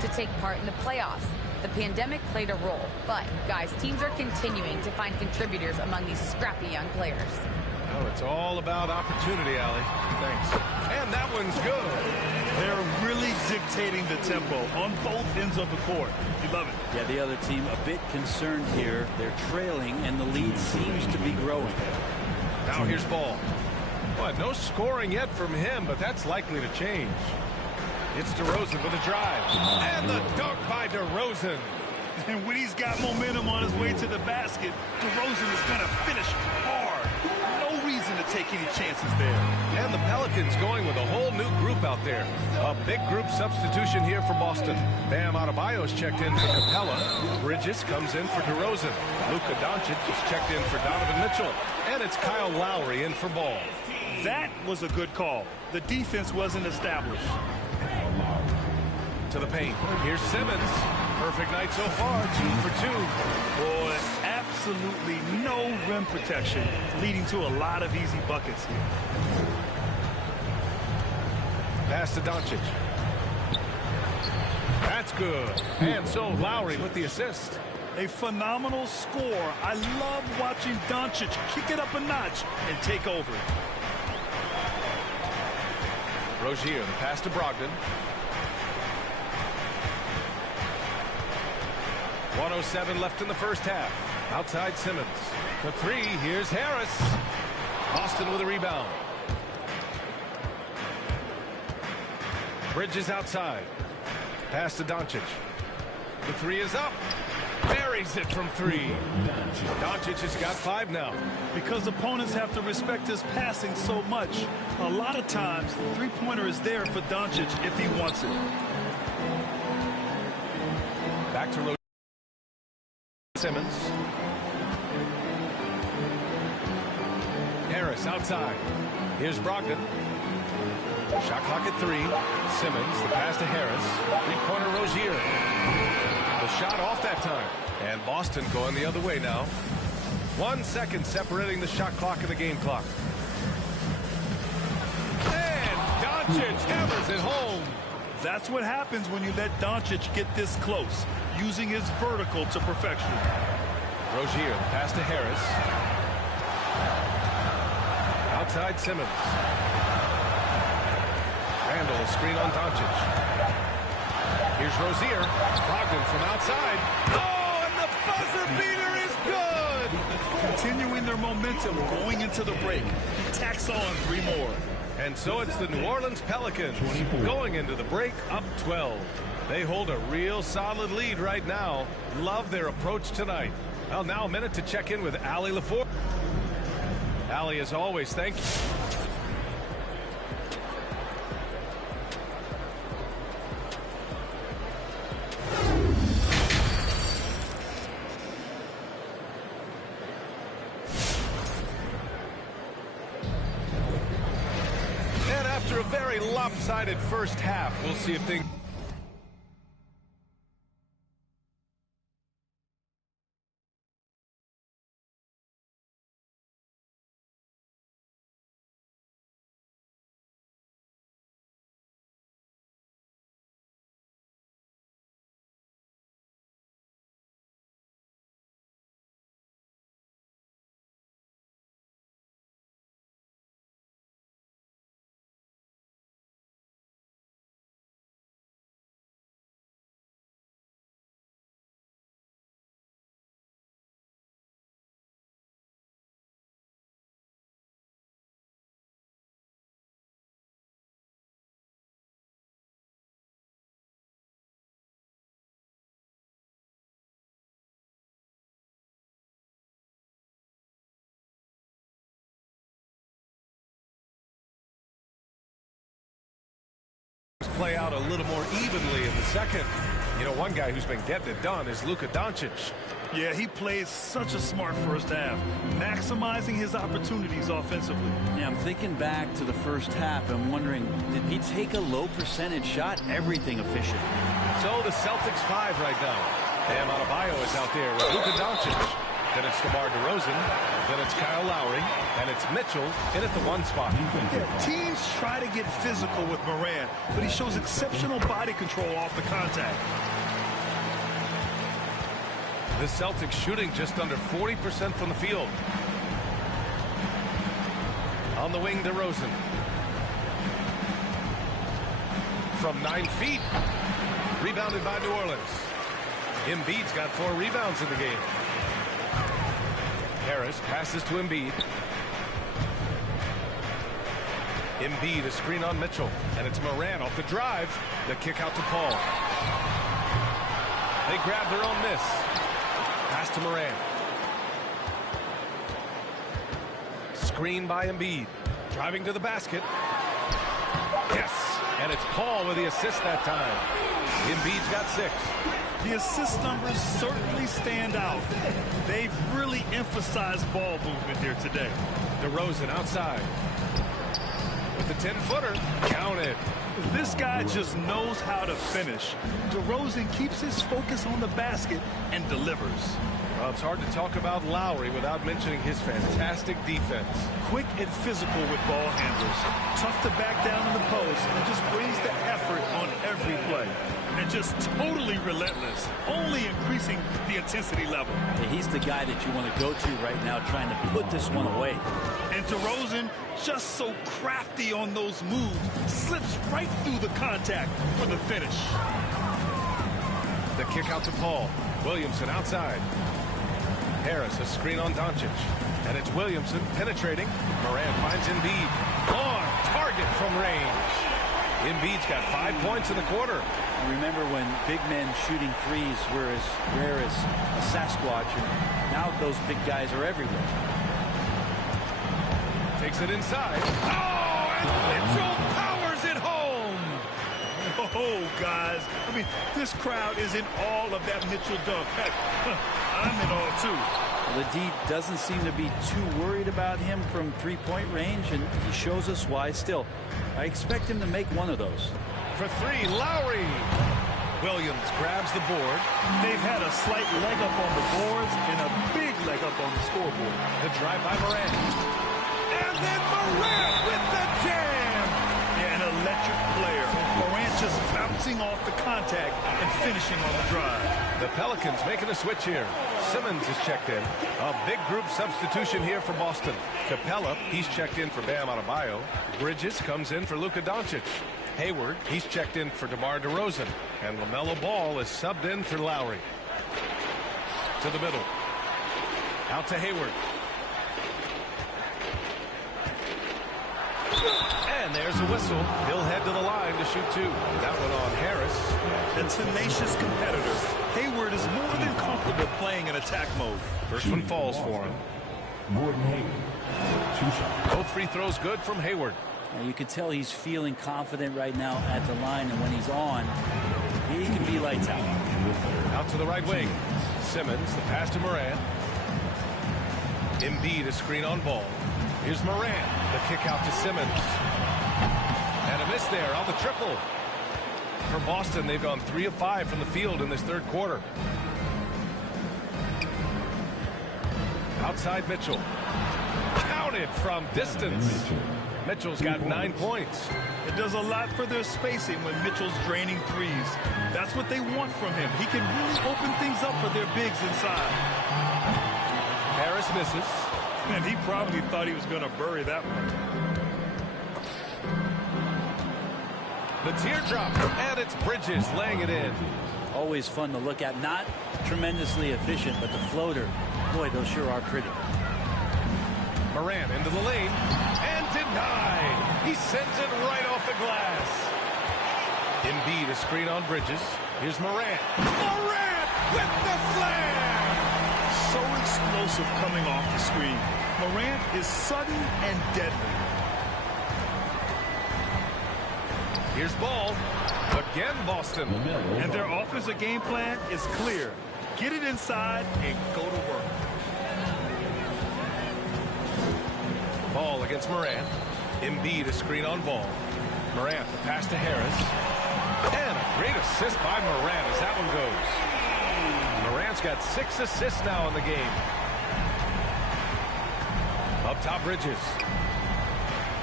to take part in the playoffs. The pandemic played a role, but, guys, teams are continuing to find contributors among these scrappy young players. Well, it's all about opportunity, Allie. Thanks. And that one's good. They're really dictating the tempo on both ends of the court. You love it. Yeah, the other team a bit concerned here. They're trailing, and the lead seems to be growing. Now here's Ball. Well, no scoring yet from him, but that's likely to change. It's DeRozan with a drive. And the dunk by DeRozan. And when he's got momentum on his way to the basket, DeRozan is going to finish hard. No reason to take any chances there. And the Pelicans going with a whole new group out there. A big group substitution here for Boston. Bam Adebayo's checked in for Capella. Bridges comes in for DeRozan. Luka Doncic is checked in for Donovan Mitchell. And it's Kyle Lowry in for Ball. That was a good call. The defense wasn't established. To the paint. Here's Simmons. Perfect night so far. 2 for 2. Boy, absolutely no rim protection, leading to a lot of easy buckets here. Pass to Doncic. That's good. And so Lowry with the assist. A phenomenal score. I love watching Doncic kick it up a notch and take over. Rozier, the pass to Brogdon. 1:07 left in the first half. Outside Simmons. For 3, here's Harris. Boston with a rebound. Bridges outside. Pass to Doncic. The 3 is up. Buries it from 3. Doncic has got 5 now. Because opponents have to respect his passing so much, a lot of times the three-pointer is there for Doncic if he wants it. Back to Simmons. Harris outside. Here's Brogdon. Shot clock at 3. Simmons, the pass to Harris. Three-pointer Rozier. The shot off that time. And Boston going the other way now. 1 second separating the shot clock and the game clock. And Doncic hammers it home. That's what happens when you let Doncic get this close, using his vertical to perfection. Rozier, pass to Harris. Outside Simmons. Randall, a screen on Doncic. Here's Rozier. Brogdon from outside. Oh, and the buzzer beater is good! Continuing their momentum going into the break. Tacks on 3 more. And so it's the New Orleans Pelicans going into the break up 12. They hold a real solid lead right now. Love their approach tonight. Well, now a minute to check in with Allie LaForge. Allie, as always, thank you. And after a very lopsided first half, we'll see if things... play out a little more evenly in the second. You know, one guy who's been getting it done is Luka Doncic. Yeah, he plays such a smart first half, maximizing his opportunities offensively. Yeah, I'm thinking back to the first half. I'm wondering, did he take a low percentage shot? Everything efficient. So the Celtics 5 right now. Bam Adebayo is out there with Luka Doncic. Then it's DeMar DeRozan. Then it's Kyle Lowry. And it's Mitchell in at the 1 spot. Yeah, teams try to get physical with Morant, but he shows exceptional body control off the contact. The Celtics shooting just under 40% from the field. On the wing, DeRozan. From 9 feet. Rebounded by New Orleans. Embiid's got 4 rebounds in the game. Harris passes to Embiid. Embiid, a screen on Mitchell. And it's Morant off the drive. The kick out to Paul. They grab their own miss. Pass to Morant. Screen by Embiid. Driving to the basket. Yes. And it's Paul with the assist that time. Embiid's got 6. The assist numbers certainly stand out. They've really emphasized ball movement here today. DeRozan outside. With the 10-footer. Count it. This guy just knows how to finish. DeRozan keeps his focus on the basket and delivers. Well, it's hard to talk about Lowry without mentioning his fantastic defense. Quick and physical with ball handlers. Tough to back down in the post and just brings the effort on every play. And just totally relentless, only increasing the intensity level. Yeah, he's the guy that you want to go to right now, trying to put this one away. And DeRozan, just so crafty on those moves, slips right through the contact for the finish. The kick out to Paul. Williamson outside. Harris, a screen on Doncic. And it's Williamson penetrating. Morant finds Embiid. On target from range. Embiid's got 5 points in the quarter. Remember when big men shooting threes were as rare as a Sasquatch, and now those big guys are everywhere. Takes it inside. Oh, and Mitchell powers it home. Oh, guys. I mean, this crowd is in all of that Mitchell dunk. Heck, I'm in all, too. Well, the D doesn't seem to be too worried about him from three-point range, and he shows us why. Still, I expect him to make one of those. For 3, Lowry. Williams grabs the board. They've had a slight leg up on the boards and a big leg up on the scoreboard. The drive by Morant. And then Morant with the jam. Yeah, an electric player. Morant just bouncing off the contact and finishing on the drive. The Pelicans making a switch here. Simmons is checked in. A big group substitution here for Boston. Capella, he's checked in for Bam Adebayo. Bridges comes in for Luka Doncic. Hayward, he's checked in for DeMar DeRozan. And LaMelo Ball is subbed in for Lowry. To the middle. Out to Hayward. And there's a whistle. He'll head to the line to shoot 2. That one on Harris. A tenacious competitor. Hayward is more than comfortable playing in attack mode. First one falls for him. Gordon Hayward. 2 shots. Both free throws good from Hayward. Now you can tell he's feeling confident right now at the line, and when he's on, he can be lights out. Out to the right wing. Simmons, the pass to Morant. Embiid, a screen on Ball. Here's Morant, the kick out to Simmons. And a miss there on the triple. For Boston, they've gone 3 of 5 from the field in this third quarter. Outside Mitchell. Counted from distance. Mitchell's got 9 points. It does a lot for their spacing when Mitchell's draining threes. That's what they want from him. He can really open things up for their bigs inside. Harris misses. And he probably thought he was going to bury that one. The teardrop, and it's Bridges laying it in. Always fun to look at. Not tremendously efficient, but the floater, boy, those sure are pretty. Morant into the lane, and denied. He sends it right off the glass. Embiid, a screen on Bridges. Here's Morant. Morant with the slam! So explosive coming off the screen. Morant is sudden and deadly. Here's Ball. Again, Boston. And their offensive game plan is clear. Get it inside and go to work. Ball against Morant. Embiid, a screen on Ball. Morant, the pass to Harris. And a great assist by Morant as that one goes. Morant's got 6 assists now in the game. Up top, Bridges.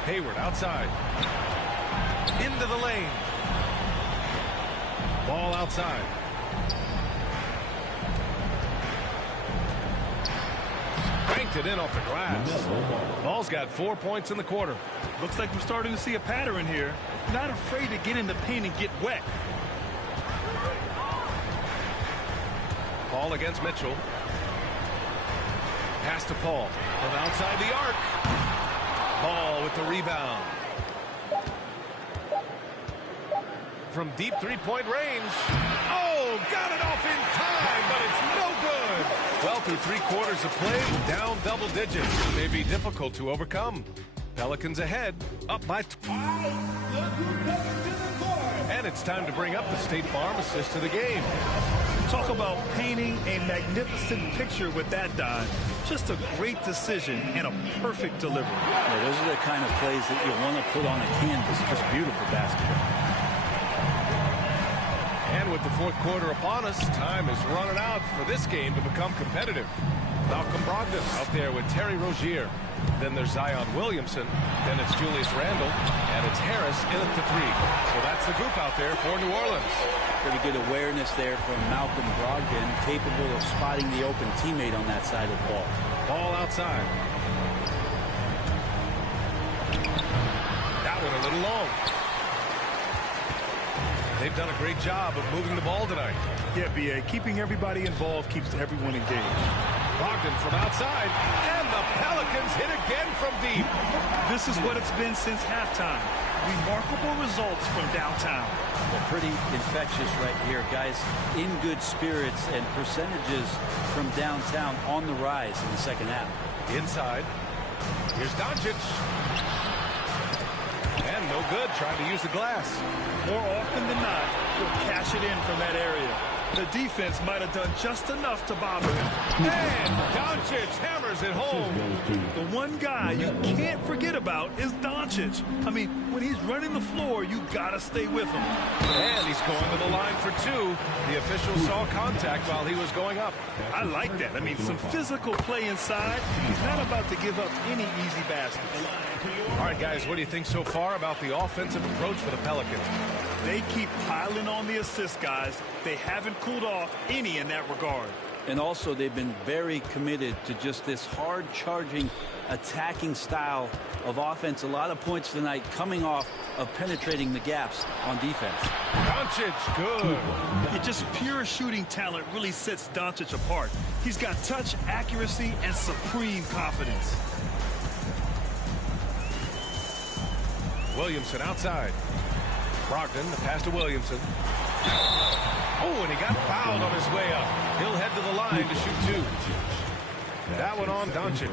Hayward outside. Into the lane. Ball outside. Banked it in off the glass. Ball's got 4 points in the quarter. Looks like we're starting to see a pattern here. Not afraid to get in the paint and get wet. Paul against Mitchell. Pass to Paul from outside the arc. Paul with the rebound. From deep three-point range. Oh, got it off in time, but it's no good. Well, through 3 quarters of play, down double digits. It may be difficult to overcome. Pelicans ahead, up by and it's time to bring up the State Farm assist to the game. Talk about painting a magnificent picture with that dive. Just a great decision and a perfect delivery. Yeah, those are the kind of plays that you want to put on a canvas. Just beautiful basketball. And with the 4th quarter upon us, time is running out for this game to become competitive. Malcolm Brogdon out there with Terry Rozier. Then there's Zion Williamson. Then it's Julius Randle. And it's Harris in at the 3. So that's the group out there for New Orleans. Pretty good awareness there from Malcolm Brogdon, capable of spotting the open teammate on that side of the ball. Ball outside. That one a little long. They've done a great job of moving the ball tonight. Yeah, B.A. Keeping everybody involved keeps everyone engaged. Brogdon from outside, and the Pelicans hit again from deep. This is what it's been since halftime. Remarkable results from downtown. Well, pretty infectious right here. Guys in good spirits and percentages from downtown on the rise in the second half. Inside. Here's Doncic. And no good, trying to use the glass. More often than not, he'll cash it in from that area. The defense might have done just enough to bother him. And Doncic hammers it home. The one guy you can't forget about is Doncic. I mean, when he's running the floor, you gotta stay with him. And he's going to the line for 2. The official saw contact while he was going up. I like that. I mean, some physical play inside. He's not about to give up any easy baskets. All right, guys, what do you think so far about the offensive approach for the Pelicans? They keep piling on the assist, guys. They haven't cooled off any in that regard. And also, they've been very committed to just this hard-charging, attacking style of offense. A lot of points tonight coming off of penetrating the gaps on defense. Doncic, good. Yeah, just pure shooting talent really sets Doncic apart. He's got touch, accuracy, and supreme confidence. Williamson outside. Brogdon, the pass to Williamson. Oh, and he got fouled on his way up. He'll head to the line to shoot 2. That one on Doncic.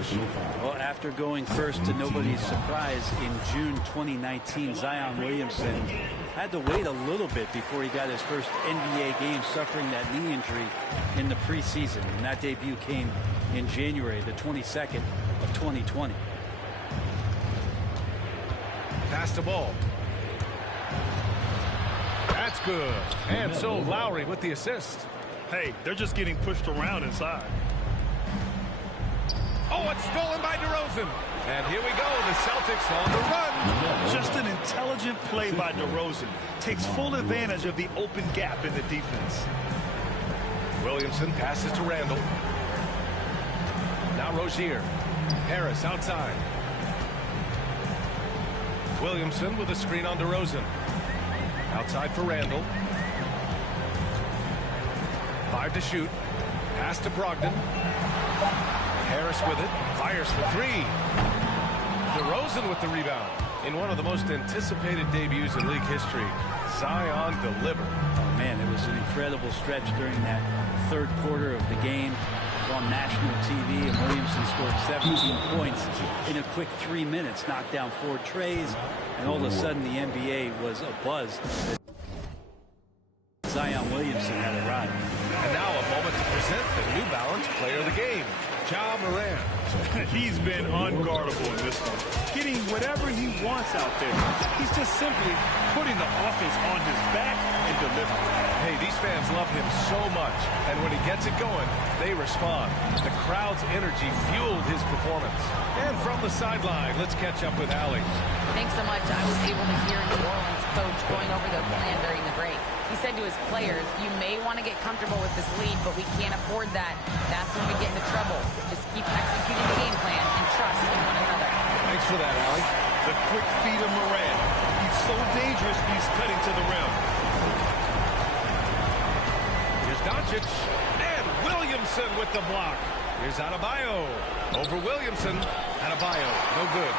Well, after going first to nobody's surprise in June 2019, Zion Williamson had to wait a little bit before he got his first NBA game, suffering that knee injury in the preseason. And that debut came in January, the 22nd of 2020. Pass the ball. That's good. And so Lowry with the assist. Hey, they're just getting pushed around inside. Oh, it's stolen by DeRozan. And here we go, the Celtics on the run. Just an intelligent play by DeRozan. Takes full advantage of the open gap in the defense. Williamson passes to Randle. Now Rozier. Harris outside. Williamson with a screen on DeRozan. Outside for Randle. 5 to shoot. Pass to Brogdon. Harris with it. Fires for 3. DeRozan with the rebound. In one of the most anticipated debuts in league history, Zion delivered. Oh, man, it was an incredible stretch during that 3rd quarter of the game. It was on national TV, and Williamson scored 17 points in a quick 3 minutes, knocked down 4 trays, and all of a sudden the NBA was abuzz. Zion Williamson had arrived. And now a moment to present the New Balance Player of the Game. Ja Morant. He's been unguardable in this one. Getting whatever he wants out there. He's just simply putting the offense on his back and delivering. Hey, these fans love him so much, and when he gets it going, they respond. The crowd's energy fueled his performance. And from the sideline, let's catch up with Allie. Thanks so much. I was able to hear New Orleans coach going over their plan during the break. He said to his players, you may want to get comfortable with this lead, but we can't afford that. That's when we get into trouble. Just keep executing the game plan and trust in one another. Thanks for that, Allie. The quick feed of Morant. He's so dangerous, he's cutting to the rim. Here's Doncic. And Williamson with the block. Here's Adebayo. Over Williamson. Adebayo, no good.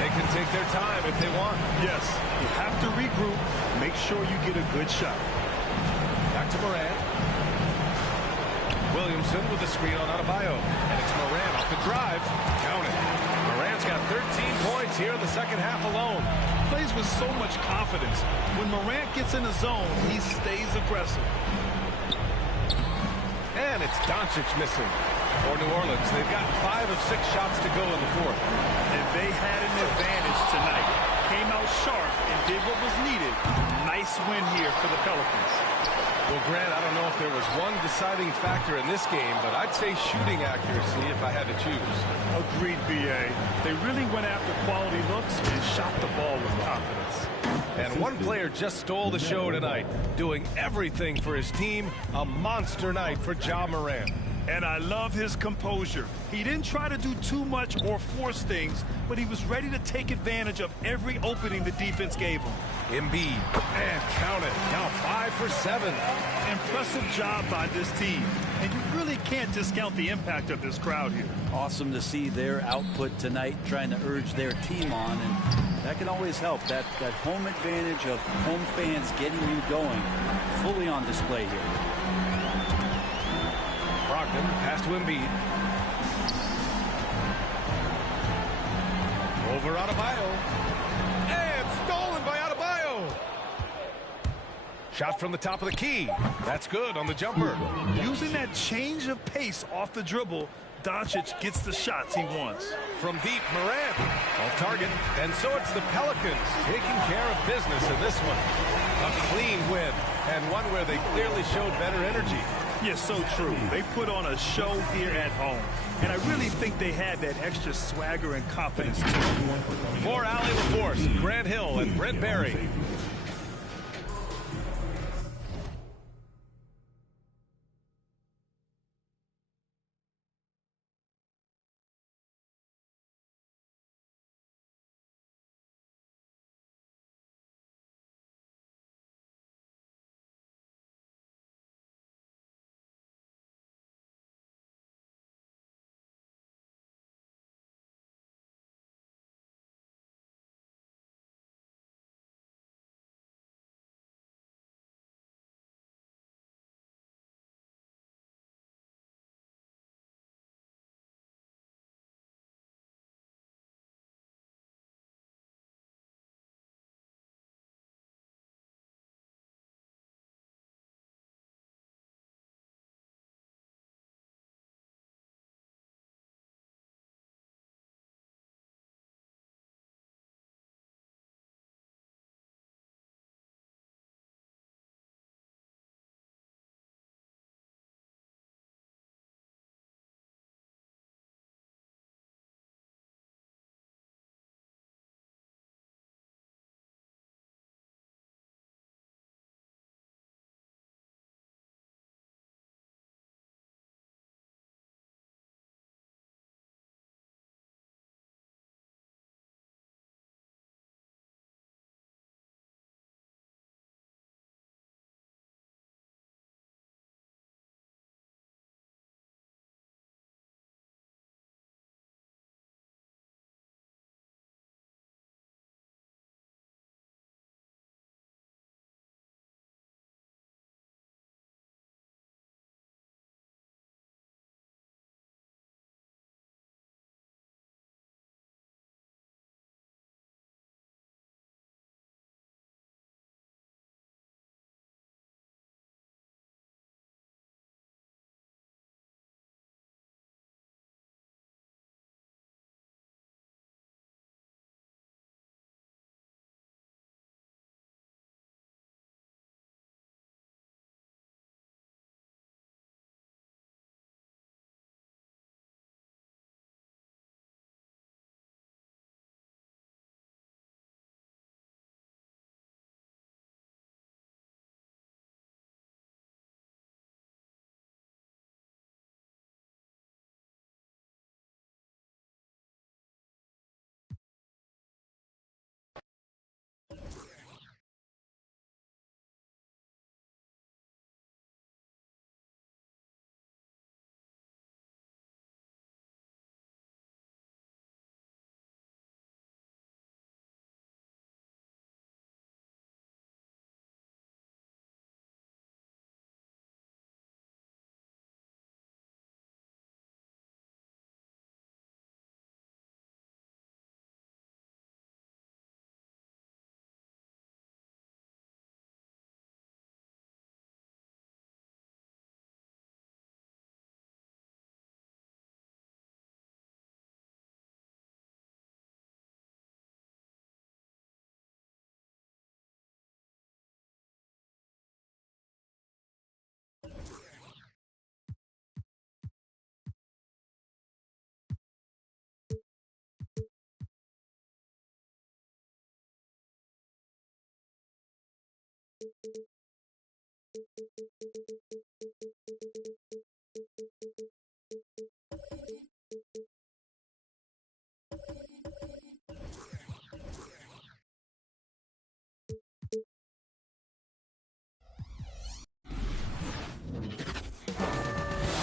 They can take their time if they want. Yes, you have to regroup. Make sure you get a good shot. Back to Morant. Williamson with the screen on Adebayo. And it's Morant off the drive. Count it. Morant's got 13 points here in the second half alone. Plays with so much confidence. When Morant gets in the zone, he stays aggressive. And it's Doncic missing. For New Orleans, they've got 5 of 6 shots to go in the fourth. And they had an advantage tonight. Came out sharp and did what was needed. Nice win here for the Pelicans. Well, Grant, I don't know if there was one deciding factor in this game, but I'd say shooting accuracy if I had to choose. Agreed, B.A. They really went after quality looks and shot the ball with confidence. And one player just stole the show tonight, doing everything for his team. A monster night for Ja Morant. And I love his composure. He didn't try to do too much or force things, but he was ready to take advantage of every opening the defense gave him. Embiid, and count it, now 5 for 7. Impressive job by this team. And you really can't discount the impact of this crowd here. Awesome to see their output tonight, trying to urge their team on, and that can always help. That home advantage of home fans getting you going, fully on display here. Brogdon, pass to Embiid. Over Adebayo. And stolen by Adebayo. Shot from the top of the key. That's good on the jumper. Using that change of pace off the dribble, Doncic gets the shots he wants. From deep, Morant off target. And so it's the Pelicans taking care of business in this one. A clean win, and one where they clearly showed better energy. Yes, so true. They put on a show here at home. And I really think they had that extra swagger and confidence, too. For Allie LaForce, Grant Hill, and Brent Barry.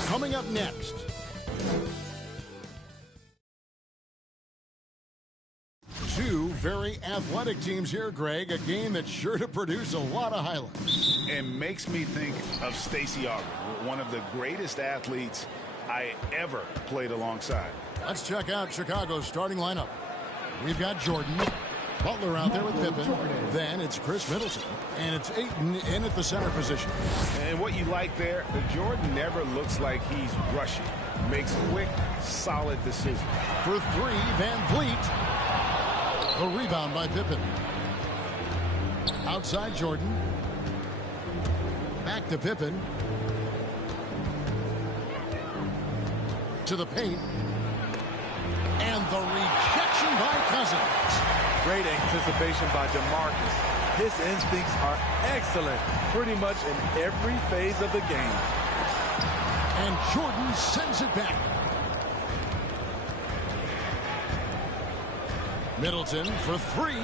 Coming up next. Two very athletic teams here, Greg. A game that's sure to produce a lot of highlights. It makes me think of Stacey Augmon, one of the greatest athletes I ever played alongside. Let's check out Chicago's starting lineup. We've got Jordan, Butler out there with Pippen. Then it's Chris Middleton. And it's Ayton in at the center position. And what you like there, Jordan never looks like he's rushing. Makes quick, solid decisions. For three, Van Vliet. A rebound by Pippen. Outside Jordan. Back to Pippen. To the paint. And the rejection by Cousins. Great anticipation by DeMarcus. His instincts are excellent pretty much in every phase of the game. And Jordan sends it back. Middleton for three.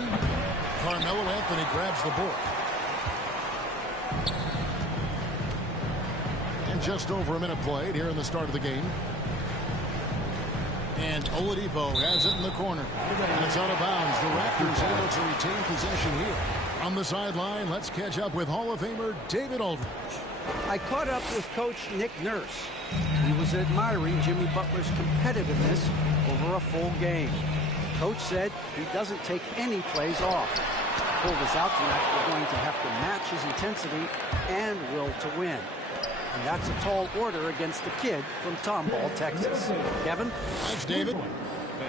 Carmelo Anthony grabs the board. And just over a minute played here in the start of the game. And Oladipo has it in the corner. And it's out of bounds. The Raptors able to retain possession here. On the sideline, let's catch up with Hall of Famer David Aldridge. I caught up with Coach Nick Nurse. He was admiring Jimmy Butler's competitiveness over a full game. Coach said he doesn't take any plays off. Pull this out tonight, we're going to have to match his intensity and will to win. And that's a tall order against the kid from Tomball, Texas. Kevin? Thanks, David.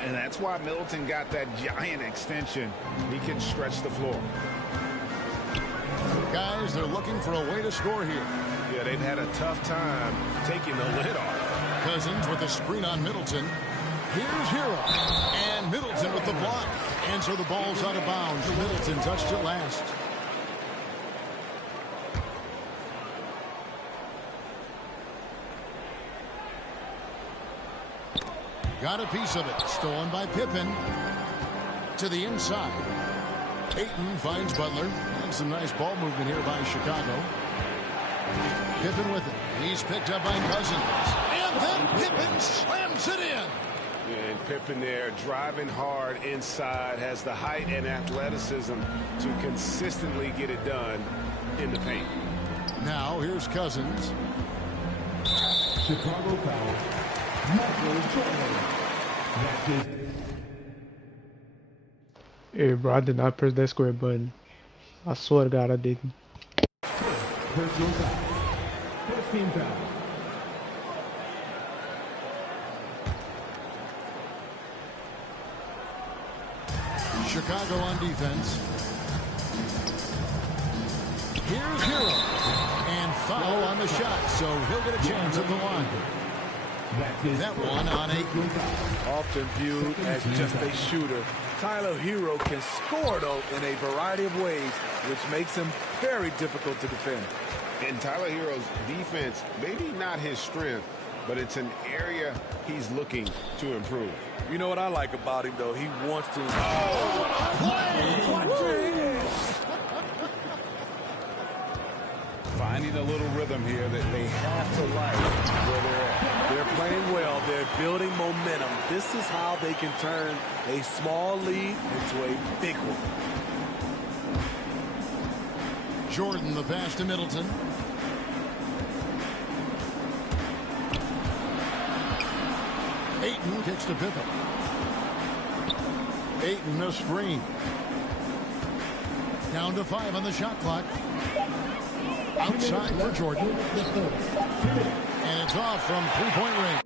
And that's why Middleton got that giant extension. He can stretch the floor. Guys, they're looking for a way to score here. Yeah, they've had a tough time taking the lid off. Cousins with a screen on Middleton. Here's Hero. And Middleton with the block. And so the ball's out of bounds. Middleton touched it last. Got a piece of it. Stolen by Pippen. To the inside. Ayton finds Butler. And some nice ball movement here by Chicago. Pippen with it. He's picked up by Cousins. And then Pippen slams it in. And Pippen there driving hard inside. Has the height and athleticism to consistently get it done in the paint. Now here's Cousins. Chicago foul. Hey bro, I did not press that square button. I swear to God I didn't. Personal foul. First team foul. Chicago on defense. Here's Hero. And foul on the shot, so he'll get a chance at the line. That one on Ayton. Often viewed as just a shooter, Tyler Hero can score, though, in a variety of ways, which makes him very difficult to defend. And Tyler Hero's defense, maybe not his strength, but it's an area he's looking to improve. You know what I like about him, though? He wants to. Finding a little rhythm here that they have to like where they're at. They're playing well. They're building momentum. This is how they can turn a small lead into a big one. Jordan, the pass to Middleton. Ayton kicks to Pippen. Ayton a screen. Down to 5 on the shot clock. Outside for Jordan. And it's off from three-point range.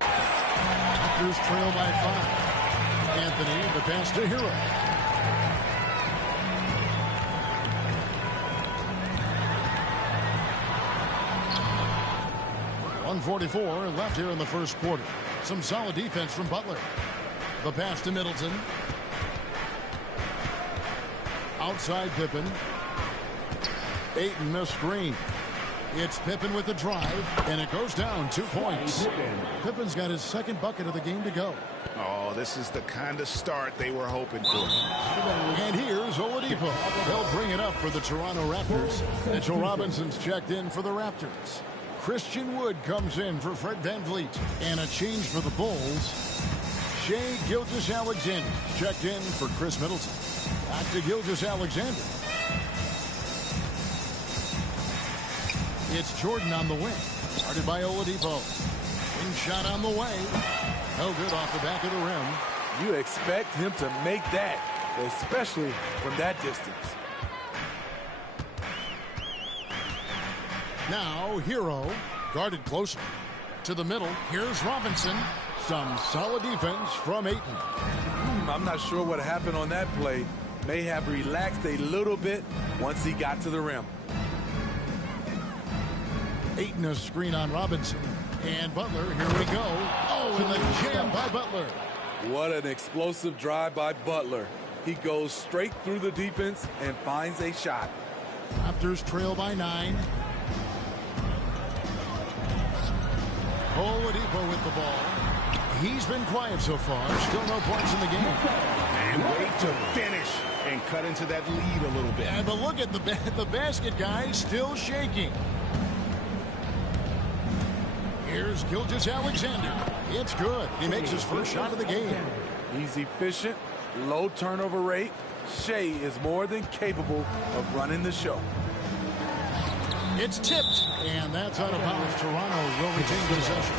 Raptors trail by 5. Anthony, the pass to Hero. .144 left here in the first quarter. Some solid defense from Butler. The pass to Middleton. Outside Pippen. Ayton a screen. It's Pippen with the drive, and it goes down 2 points. Pippen's got his second bucket of the game to go. Oh, this is the kind of start they were hoping for. And here's Oladipo. They'll bring it up for the Toronto Raptors. Mitchell Robinson's checked in for the Raptors. Christian Wood comes in for Fred VanVleet. And a change for the Bulls. Shai Gilgeous-Alexander checked in for Chris Middleton. Back to Gilgeous-Alexander. It's Jordan on the wing. Started by Oladipo. Wing shot on the way. No good off the back of the rim. You expect him to make that, especially from that distance. Now, Hero, guarded closer. To the middle, here's Robinson. Some solid defense from Ayton. I'm not sure what happened on that play. May have relaxed a little bit once he got to the rim. Ayton a screen on Robinson. And Butler, here we go. Oh, and the jam by Butler. What an explosive drive by Butler. He goes straight through the defense and finds a shot. Raptors trail by 9. Oladipo with the ball. He's been quiet so far. Still no points in the game. And wait to finish and cut into that lead a little bit. And but look at the basket guy still shaking. Here's Gilgeous-Alexander. It's good. He makes his first shot of the game. He's efficient, low turnover rate. Shai is more than capable of running the show. It's tipped, and that's out of bounds. Toronto will retain possession.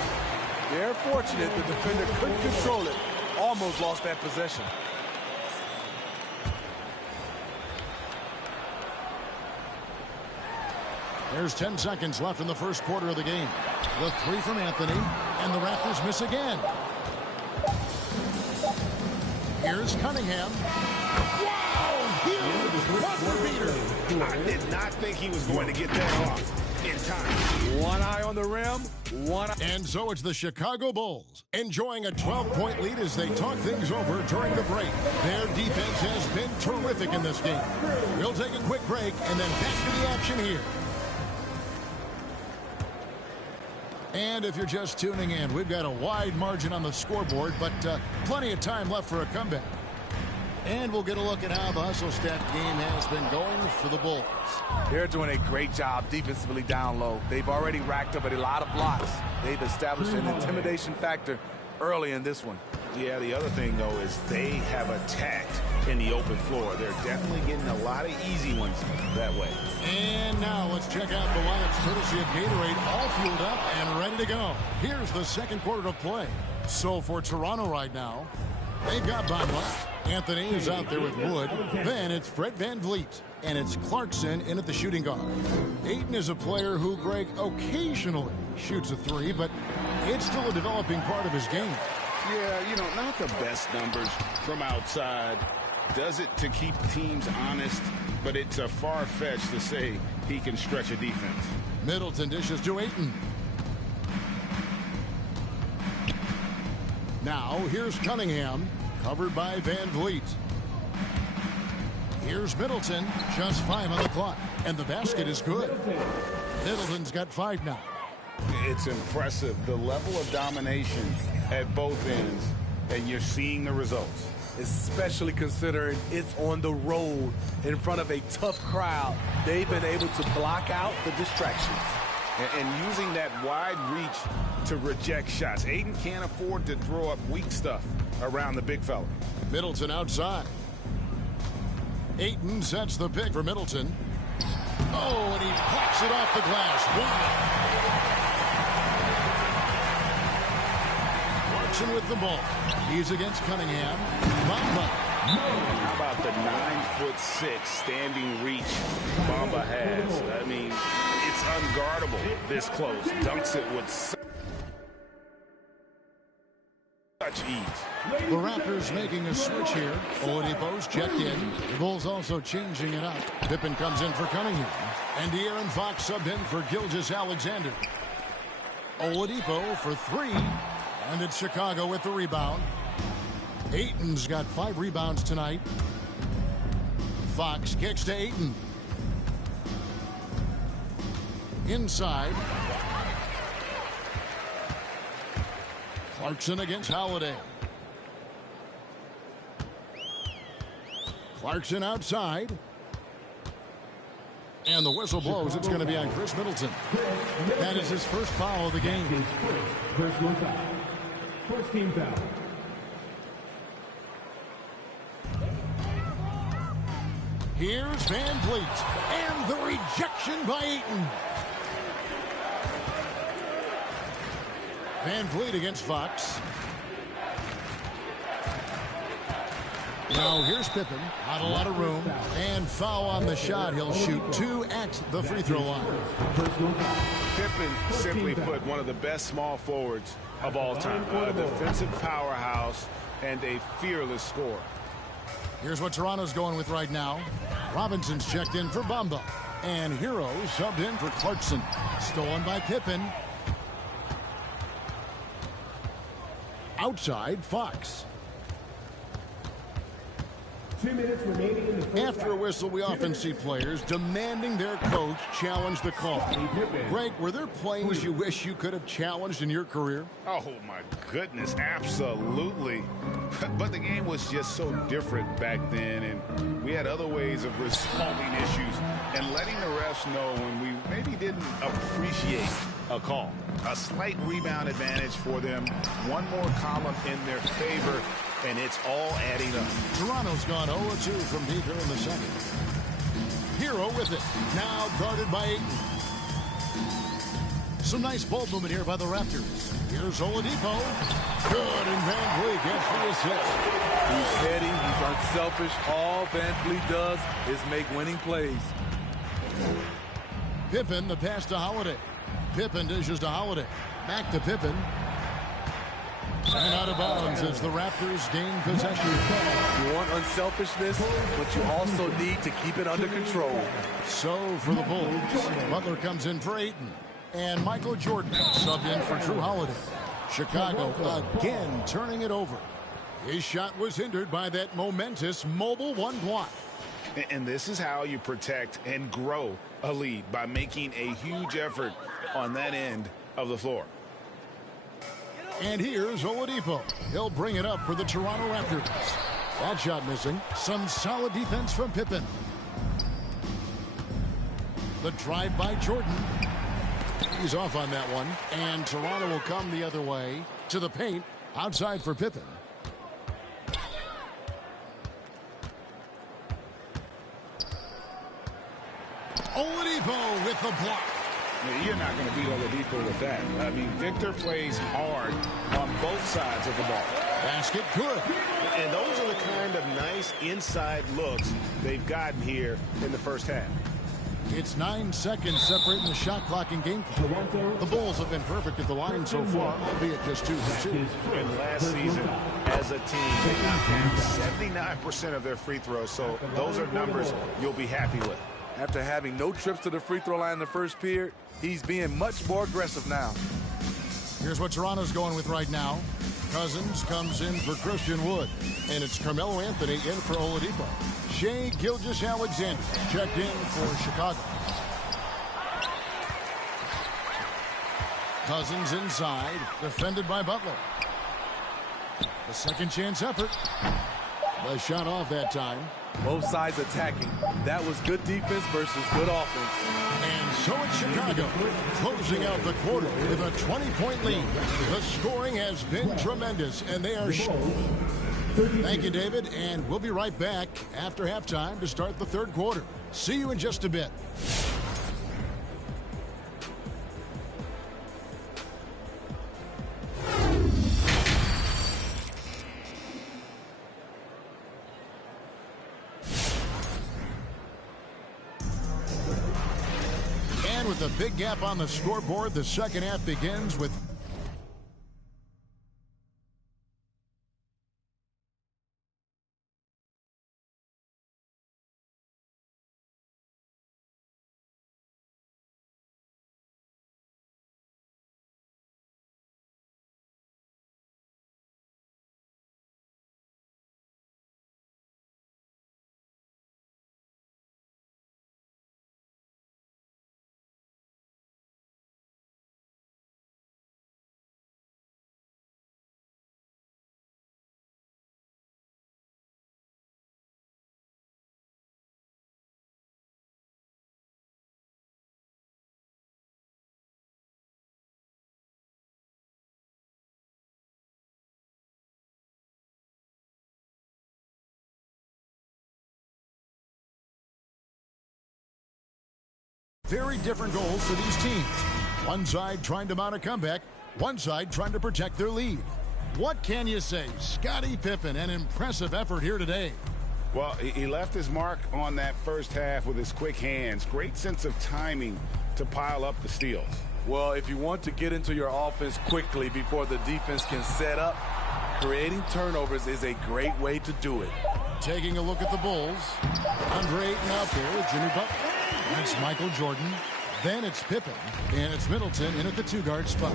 They're fortunate the defender couldn't control it. Almost lost that possession. There's 10 seconds left in the first quarter of the game. The three from Anthony, and the Raptors miss again. Here's Cunningham. Wow! Huge buzzer beater. I did not think he was going to get that off in time. One eye on the rim, one eye. And so it's the Chicago Bulls enjoying a 12-point lead as they talk things over during the break. Their defense has been terrific in this game. We'll take a quick break and then back to the action here. And if you're just tuning in, we've got a wide margin on the scoreboard, but plenty of time left for a comeback. And we'll get a look at how the hustle stat game has been going for the Bulls. They're doing a great job defensively down low. They've already racked up a lot of blocks. They've established an intimidation factor early in this one. Yeah, the other thing, though, is they have attacked in the open floor. They're definitely getting a lot of easy ones that way. And now let's check out the lineups courtesy of Gatorade, all fueled up and ready to go. Here's the second quarter of play. So for Toronto right now, they've got Bamba. Anthony is out there with Wood. Then it's Fred VanVleet. And it's Clarkson in at the shooting guard. Ayton is a player who, Greg, occasionally shoots a three, but it's still a developing part of his game. Yeah, you know, not the best numbers from outside. Does it to keep teams honest, but it's a far-fetch to say he can stretch a defense. Middleton dishes to Ayton. Now, here's Cunningham, covered by VanVleet. Here's Middleton, just 5 on the clock, and the basket is good. Middleton's got 5 now. It's impressive, the level of domination at both ends, and you're seeing the results. Especially considering it's on the road in front of a tough crowd. They've been able to block out the distractions. And using that wide reach to reject shots. Ayton can't afford to throw up weak stuff around the big fella. Middleton outside. Ayton sets the pick for Middleton. Oh, and he pops it off the glass. Wow. Clarkson with the ball. He's against Cunningham. Bamba. How about the 9'6" standing reach Bamba has? I mean, it's unguardable this close. Dunks it with such ease. The Raptors making a switch here. Oladipo's checked in. The Bulls also changing it up. Pippen comes in for Cunningham. And De'Aaron Fox subbed in for Gilgeous-Alexander. Oladipo for 3. And it's Chicago with the rebound. Ayton's got 5 rebounds tonight. Fox kicks to Ayton. Inside. Clarkson against Holiday. Clarkson outside. And the whistle blows. It's going to be on Chris Middleton. That is his first foul of the game. Personal foul. First team foul. Here's Van Vliet. And the rejection by Ayton. Van Vliet against Fox. Now here's Pippen. Not a lot of room. And foul on the shot. He'll shoot 2 at the free throw line. Pippen, simply put, one of the best small forwards of all time. A defensive powerhouse and a fearless scorer. Here's what Toronto's going with right now. Robinson's checked in for Bamba. And Hero subbed in for Clarkson. Stolen by Pippen. Outside, Fox. 2 minutes remaining in the first After a whistle, we often see players demanding their coach challenge the call. Greg, were there plays you wish you could have challenged in your career? Oh, my goodness, absolutely. But the game was just so different back then, and we had other ways of resolving issues and letting the refs know when we maybe didn't appreciate a call. A slight rebound advantage for them. One more column in their favor, and it's all adding up. Toronto's gone 0-2 from deep here in the second. Hero with it. Now guarded by Ayton. Some nice ball movement here by the Raptors. Here's Oladipo. Good, and Van Vliet gets the assist. He's heady. He's unselfish. All Van Vliet does is make winning plays. Pippen, the pass to Holiday. Pippen dishes to Holiday. Back to Pippen. And out of bounds as the Raptors gain possession. You want unselfishness, but you also need to keep it under control. So for the Bulls, Butler comes in for Ayton. And Michael Jordan subbed in for Drew Holiday. Chicago again turning it over. His shot was hindered by that momentous mobile one block. And this is how you protect and grow a lead, by making a huge effort on that end of the floor. And here's Oladipo. He'll bring it up for the Toronto Raptors. That shot missing. Some solid defense from Pippen. The drive by Jordan. He's off on that one. And Toronto will come the other way to the paint. Outside for Pippen. Oladipo with the block. You're not going to beat Oladipo with that. I mean, Victor plays hard on both sides of the ball. Basket good. And those are the kind of nice inside looks they've gotten here in the first half. It's 9 seconds separating the shot clock and game clock. The Bulls have been perfect at the line so far, albeit just 2 for 2. And last season, as a team, they knocked down 79% of their free throws, so those are numbers you'll be happy with. After having no trips to the free throw line in the first period, he's being much more aggressive now. Here's what Toronto's going with right now. Cousins comes in for Christian Wood. And it's Carmelo Anthony in for Oladipo. Shai Gilgeous-Alexander checked in for Chicago. Cousins inside, defended by Butler. The second chance effort. The shot off that time. Both sides attacking. That was good defense versus good offense. And so it's Chicago closing out the quarter with a 20-point lead. The scoring has been tremendous, and they are Thank you, David, and we'll be right back after halftime to start the third quarter. See you in just a bit. And with a big gap on the scoreboard, the second half begins with Very different goals for these teams. One side trying to mount a comeback, one side trying to protect their lead. What can you say? Scottie Pippen, an impressive effort here today. Well, he left his mark on that first half with his quick hands. Great sense of timing to pile up the steals. Well, if you want to get into your offense quickly before the defense can set up, creating turnovers is a great way to do it. Taking a look at the Bulls. Andre Ayton out there with Jimmy Butler. It's Michael Jordan. Then it's Pippen. And it's Middleton in at the two-guard spot.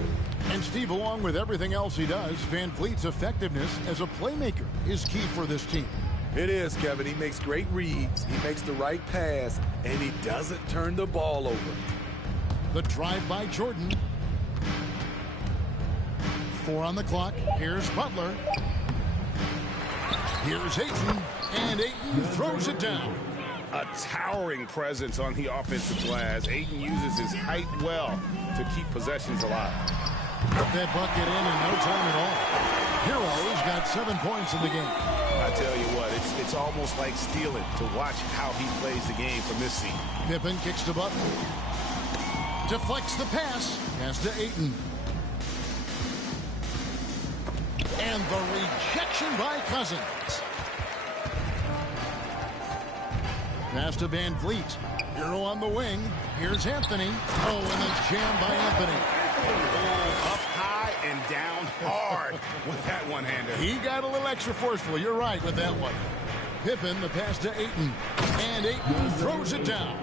And Steve, along with everything else he does, Van Vliet's effectiveness as a playmaker is key for this team. It is, Kevin. He makes great reads. He makes the right pass. And he doesn't turn the ball over. The drive by Jordan. 4 on the clock. Here's Butler. Here's Ayton. And Ayton throws it down. A towering presence on the offensive glass. Ayton uses his height well to keep possessions alive. Put that bucket in no time at all. Hero's got 7 points in the game. I tell you what, it's almost like stealing to watch how he plays the game from this seat. Pippen kicks to Butler. Deflects the pass. Pass to Ayton. And the rejection by Cousins. Pass to Van Vliet. Hero on the wing. Here's Anthony. Oh, and a jam by Anthony. Oh, up high and down hard with that one-hander. He got a little extra forceful. You're right with that one. Pippen, the pass to Ayton. And Ayton throws it down.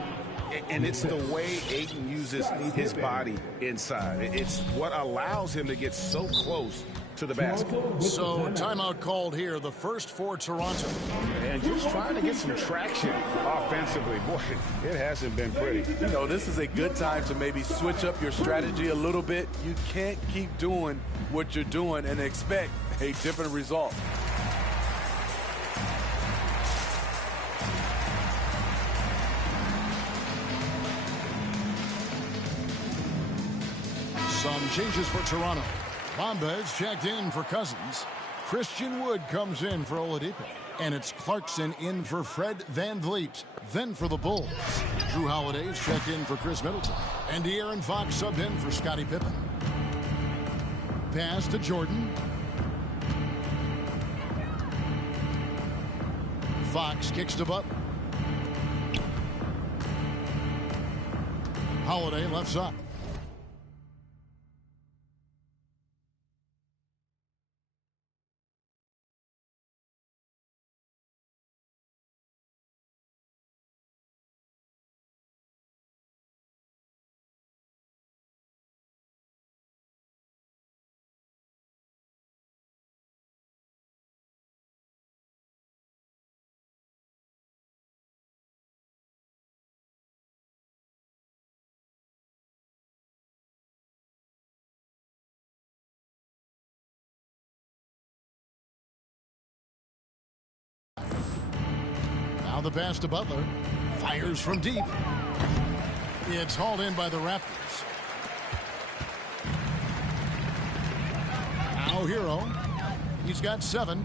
And it's the way Ayton uses his body inside. It's what allows him to get so close to the basket. So timeout called here, the first for Toronto. And just trying to get some traction offensively. Boy, it hasn't been pretty. You know, this is a good time to maybe switch up your strategy a little bit. You can't keep doing what you're doing and expect a different result. Some changes for Toronto. Bamba is checked in for Cousins. Christian Wood comes in for Oladipo. And it's Clarkson in for Fred Van Vliet. Then for the Bulls, Drew Holiday is checked in for Chris Middleton. And De'Aaron Fox subbed in for Scottie Pippen. Pass to Jordan. Fox kicks to Butler. Holiday left side. Now the pass to Butler. Fires from deep. It's hauled in by the Raptors. Now Hero. He's got 7.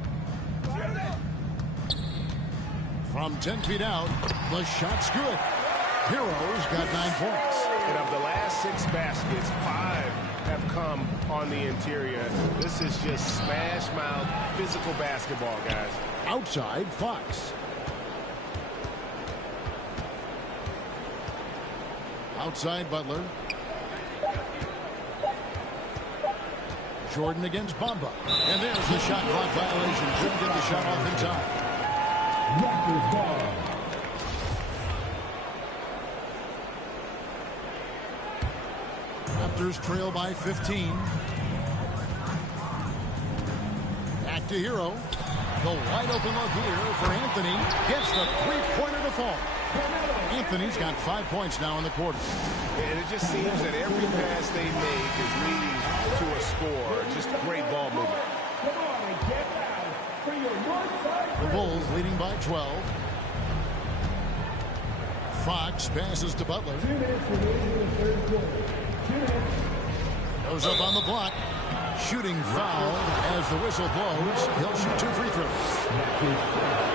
From 10 feet out, the shot's good. Hero's got 9 points. And of the last 6 baskets, 5 have come on the interior. This is just smash mouth physical basketball, guys. Outside, Fox. Outside, Butler. Jordan against Bamba. And there's the shot clock violation. Couldn't get the shot off in time. Raptors trail by 15. Back to Hero. The wide open look here for Anthony. Gets the three-pointer to fall. Anthony's got 5 points now in the quarter. And it just seems that every pass they make is leading to a score. Just great ball movement. The Bulls leading by 12. Fox passes to Butler. Goes up on the block. Shooting foul as the whistle blows. He'll shoot 2 free throws.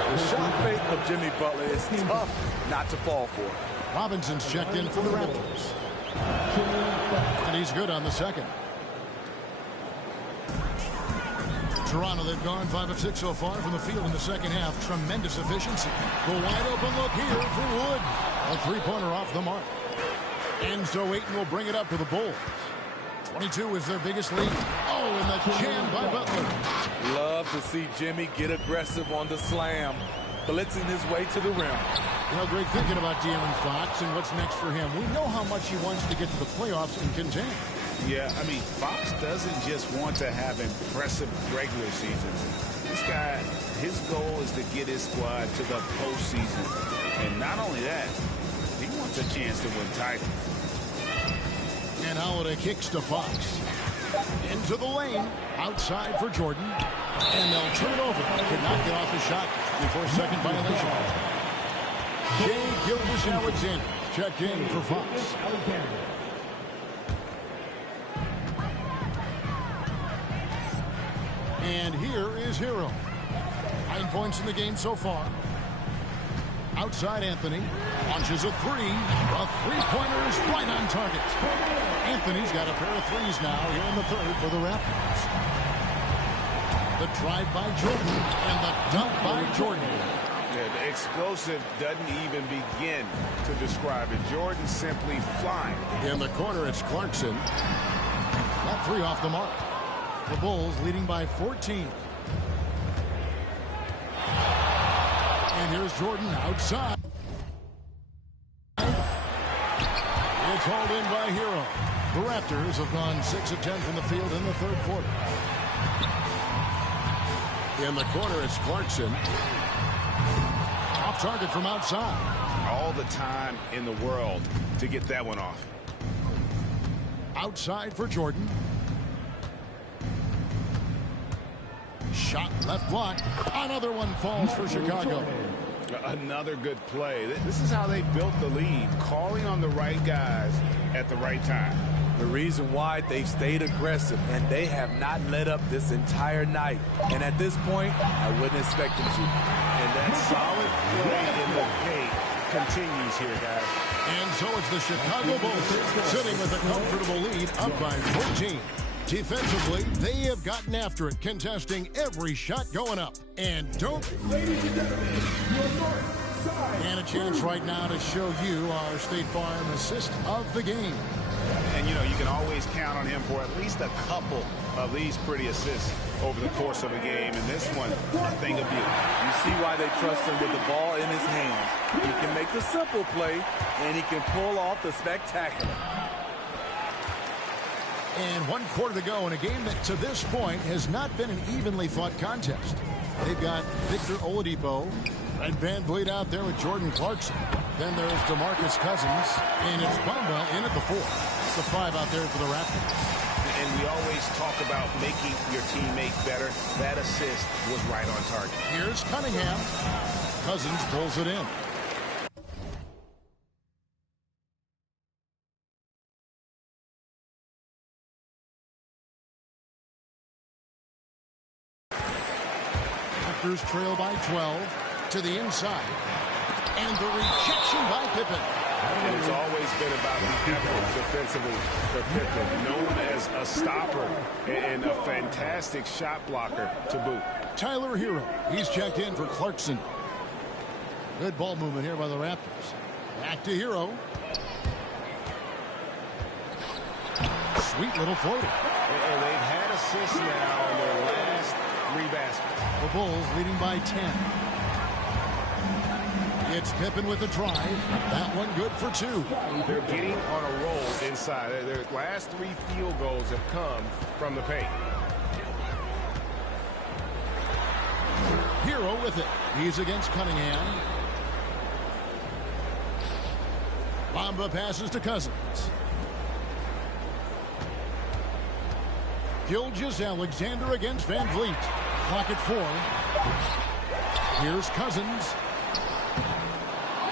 The shot fake of Jimmy Butler is tough not to fall for. Robinson's checked in for the Raptors. And he's good on the second. Toronto, they've gone 5 of 6 so far from the field in the second half. Tremendous efficiency. The wide open look here for Wood. A three-pointer off the mark. And so Ayton will bring it up to the Bulls. 22 is their biggest lead. Oh, and the jam by Butler. Love to see Jimmy get aggressive on the slam, blitzing his way to the rim. You know, Greg, thinking about De'Aaron Fox and what's next for him, we know how much he wants to get to the playoffs and contend. Yeah, I mean, Fox doesn't just want to have impressive regular seasons. This guy, his goal is to get his squad to the postseason. And not only that, he wants a chance to win titles. And Holiday kicks to Fox. Into the lane. Outside for Jordan. And they'll turn it over. Could not get off the shot before a second violation. Shai Gilgeous-Alexander checked in for Fox. And here is Hero. 9 points in the game so far. Outside Anthony. Launches a three. A three-pointer is right on target. Anthony's got a pair of threes now here in the third for the Raptors. The drive by Jordan and the dunk by Jordan. Yeah, the explosive doesn't even begin to describe it. Jordan simply flying. In the corner, it's Clarkson. That three off the mark. The Bulls leading by 14. And here's Jordan outside. It's hauled in by Hero. The Raptors have gone 6 of 10 from the field in the third quarter. In the corner, it's Clarkson. Off target from outside. All the time in the world to get that one off. Outside for Jordan. Shot left block. Another one falls for Chicago. Another good play. This is how they built the lead, calling on the right guys at the right time. The reason why they've stayed aggressive, and they have not let up this entire night. And at this point, I wouldn't expect them to. And that solid play in the paint continues here, guys. And so it's the Chicago Bulls sitting with a comfortable lead up by 14. Defensively, they have gotten after it, contesting every shot going up. And Ladies and gentlemen, your north side. And a chance right now to show you our State Farm assist of the game. And, you know, you can always count on him for at least a couple of these pretty assists over the course of a game. And this one, a thing of beauty. You see why they trust him with the ball in his hands. He can make the simple play, and he can pull off the spectacular. And 1 quarter to go in a game that to this point has not been an evenly fought contest. They've got Victor Oladipo and Van Vliet out there with Jordan Clarkson. Then there's DeMarcus Cousins, and it's Bamba in at the 4. It's the 5 out there for the Raptors. And we always talk about making your teammate better. That assist was right on target. Here's Cunningham. Cousins pulls it in. Raptors trail by 12 to the inside. And the rejection by Pippen. And it's always been about the effort defensively for Pippen, known as a stopper and a fantastic shot blocker to boot. Tyler Hero, he's checked in for Clarkson. Good ball movement here by the Raptors. Back to Hero. Sweet little floater. And they've had assists now in their last 3 baskets. The Bulls leading by 10. It's Pippen with the drive. That one good for 2. They're getting on a roll inside. Their last 3 field goals have come from the paint. Hero with it. He's against Cunningham. Bamba passes to Cousins. Gilgeous-Alexander against Van Vliet. Clock at 4. Here's Cousins.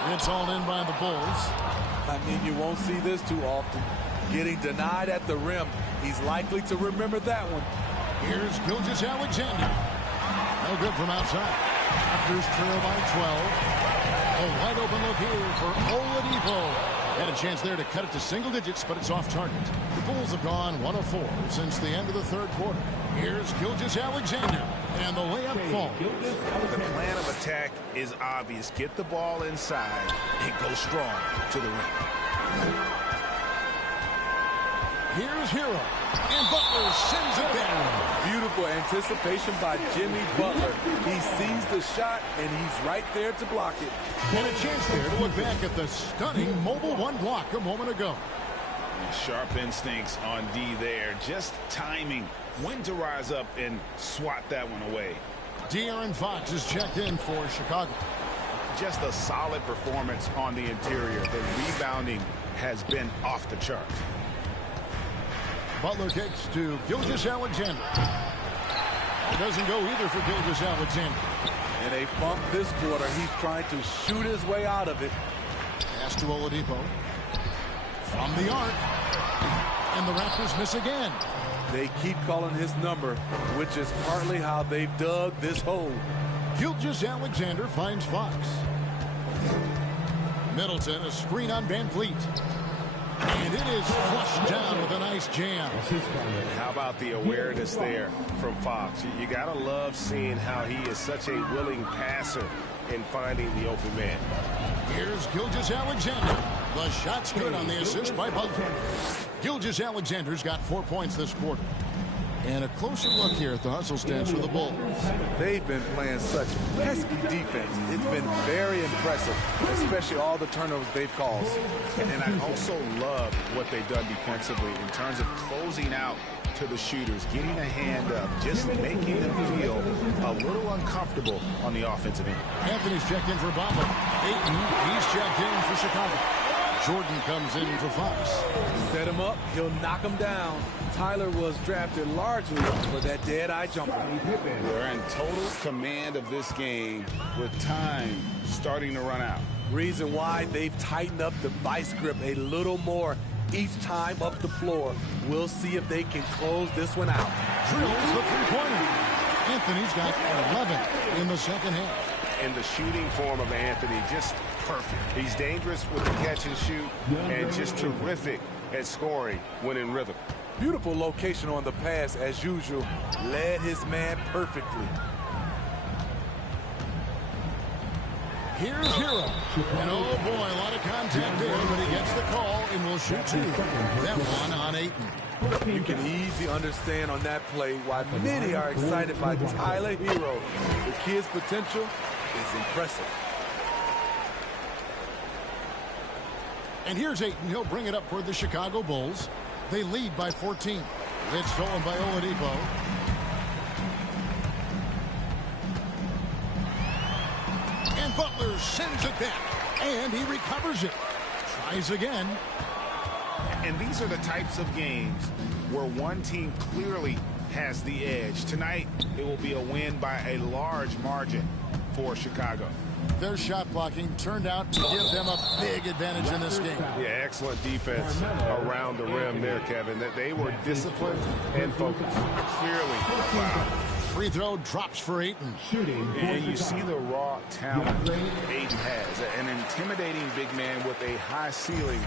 It's all in by the Bulls. I mean, you won't see this too often. Getting denied at the rim. He's likely to remember that one. Here's Gilgeous-Alexander. No good from outside. Raptors trail by 12. A wide open look here for Oladipo. Had a chance there to cut it to single digits, but it's off target. The Bulls have gone 1 of 4 since the end of the third quarter. Here's Gilgeous-Alexander, and the layup falls. The plan of attack is obvious. Get the ball inside and go strong to the rim. Here's Hero, and Butler sends it down. Beautiful anticipation by Jimmy Butler. He sees the shot, and he's right there to block it. And a chance there to look back at the stunning Mobile One block a moment ago. Sharp instincts on D there. Just timing when to rise up and swat that one away. De'Aaron Fox is checked in for Chicago. Just a solid performance on the interior. The rebounding has been off the charts. Butler kicks to Gilgeous-Alexander. It doesn't go either for Gilgeous-Alexander. In a bump this quarter, he's trying to shoot his way out of it. Pass to Oladipo. From the arc. And the Raptors miss again. They keep calling his number, which is partly how they've dug this hole. Gilgeous-Alexander finds Fox. Middleton, a screen on Van Vliet. And it is flushed down with a nice jam. How about the awareness there from Fox? You got to love seeing how he is such a willing passer in finding the open man. Here's Gilgeous-Alexander. The shot's good on the assist by Butler. Gilgeous-Alexander's got 4 points this quarter. And a closer look here at the hustle stance for the Bulls. They've been playing such pesky defense. It's been very impressive, especially all the turnovers they've caused. And I also love what they've done defensively in terms of closing out to the shooters, getting a hand up, just making them feel a little uncomfortable on the offensive end. Anthony's checked in for Butler. Ayton, he's checked in for Chicago. Jordan comes in for Fox. Set him up, he'll knock him down. Tyler was drafted largely for that dead-eye jumper. They're in total command of this game with time starting to run out. Reason why they've tightened up the vice grip a little more each time up the floor. We'll see if they can close this one out. Drills the three-pointer. Anthony's got 11 in the second half. And the shooting form of Anthony, just perfect. He's dangerous with the catch and shoot and just terrific at scoring when in rhythm. Beautiful location on the pass as usual. Led his man perfectly. Here's Hero. And oh boy, a lot of contact there, but he gets the call and will shoot two. That one on Ayton. You can easily understand on that play why many are excited by Tyler Hero. The kid's potential is impressive. And here's Ayton. He'll bring it up for the Chicago Bulls. They lead by 14. It's stolen by Oladipo. And Butler sends it back. And he recovers it. Tries again. And these are the types of games where one team clearly has the edge. Tonight, it will be a win by a large margin for Chicago. Their shot blocking turned out to give them a big advantage in this game. Yeah, excellent defense around the rim there, Kevin. That they were disciplined and focused. Clearly, wow. Free throw drops for Ayton. And you see the raw talent Ayton has. An intimidating big man with a high ceiling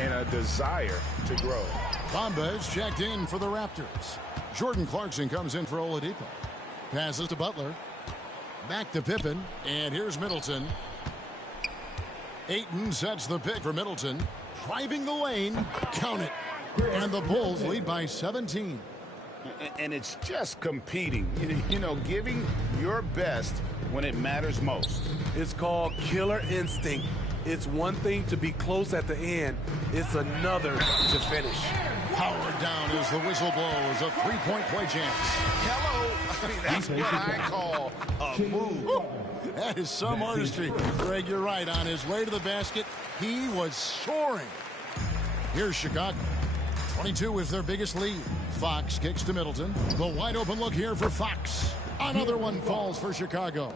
and a desire to grow. Bamba is checked in for the Raptors. Jordan Clarkson comes in for Oladipo. Passes to Butler. Back to Pippen, and here's Middleton. Ayton sets the pick for Middleton. Driving the lane, count it. And the Bulls lead by 17. And it's just competing, you know, giving your best when it matters most. It's called killer instinct. It's one thing to be close at the end. It's another to finish. Powered down as the whistle blows. A three-point play chance. Hello. I mean, that's what I call a move. That is some artistry. Greg, you're right. On his way to the basket, he was soaring. Here's Chicago. 22 is their biggest lead. Fox kicks to Middleton. The wide open look here for Fox. Another one falls for Chicago.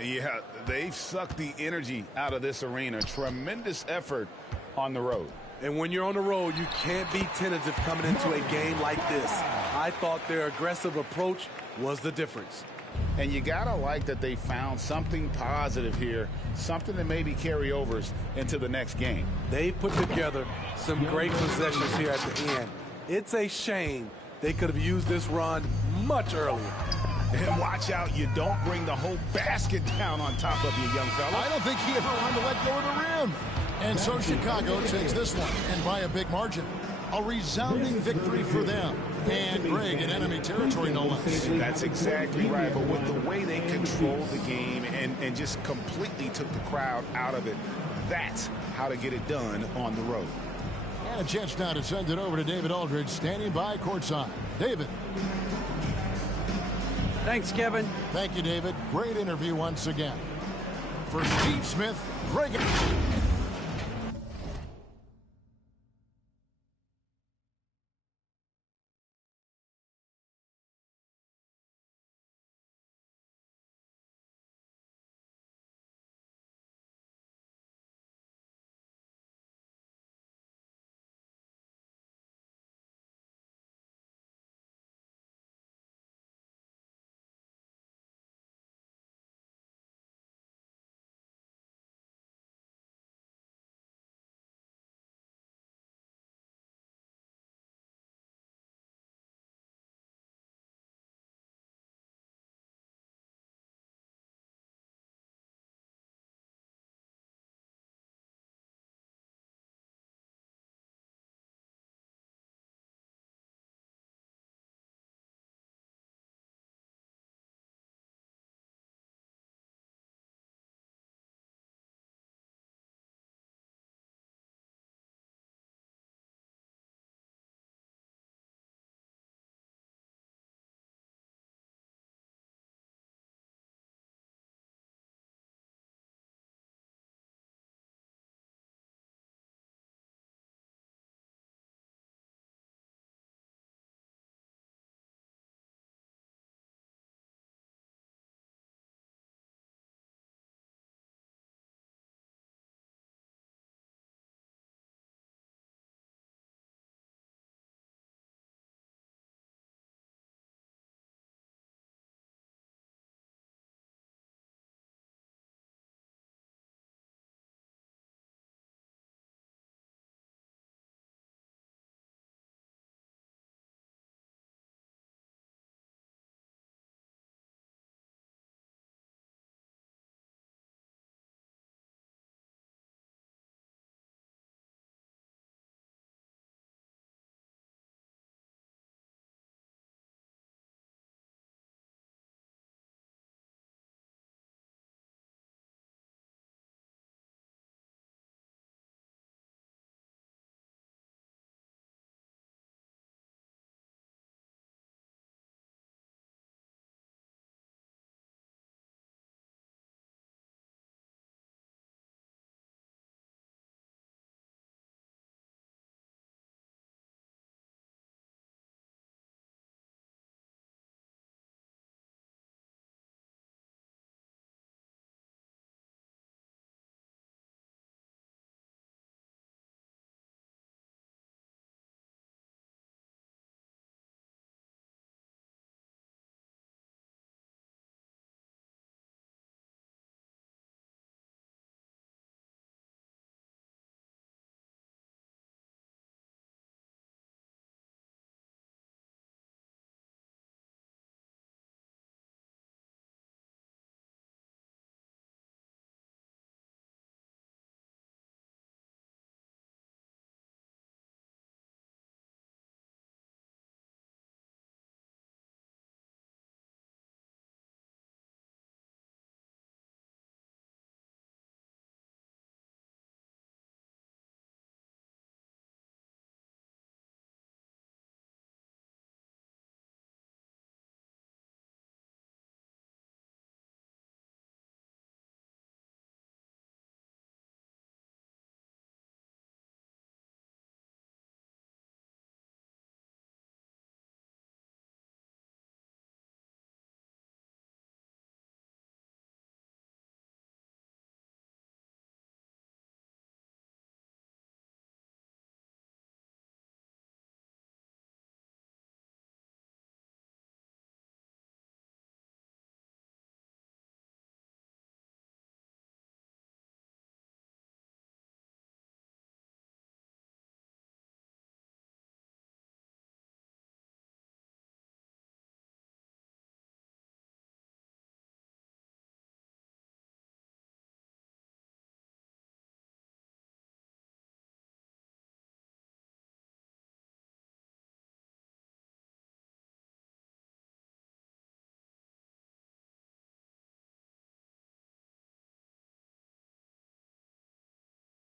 Yeah, they've sucked the energy out of this arena. Tremendous effort on the road. And when you're on the road, you can't be tentative coming into a game like this. I thought their aggressive approach was the difference. And you got to like that they found something positive here, something that maybe carry overs into the next game. They put together some great possessions here at the end. It's a shame they could have used this run much earlier. And watch out, you don't bring the whole basket down on top of you, young fella. I don't think he ever wanted to let go of the rim. And so Chicago takes this one, and by a big margin. A resounding victory for them. And Greg in enemy territory, no less. That's exactly right. But with the way they controlled the game and just completely took the crowd out of it, that's how to get it done on the road. And a chance now to send it over to David Aldridge, standing by courtside. David. Thanks, Kevin. Thank you, David. Great interview once again. For Steve Smith, Greg.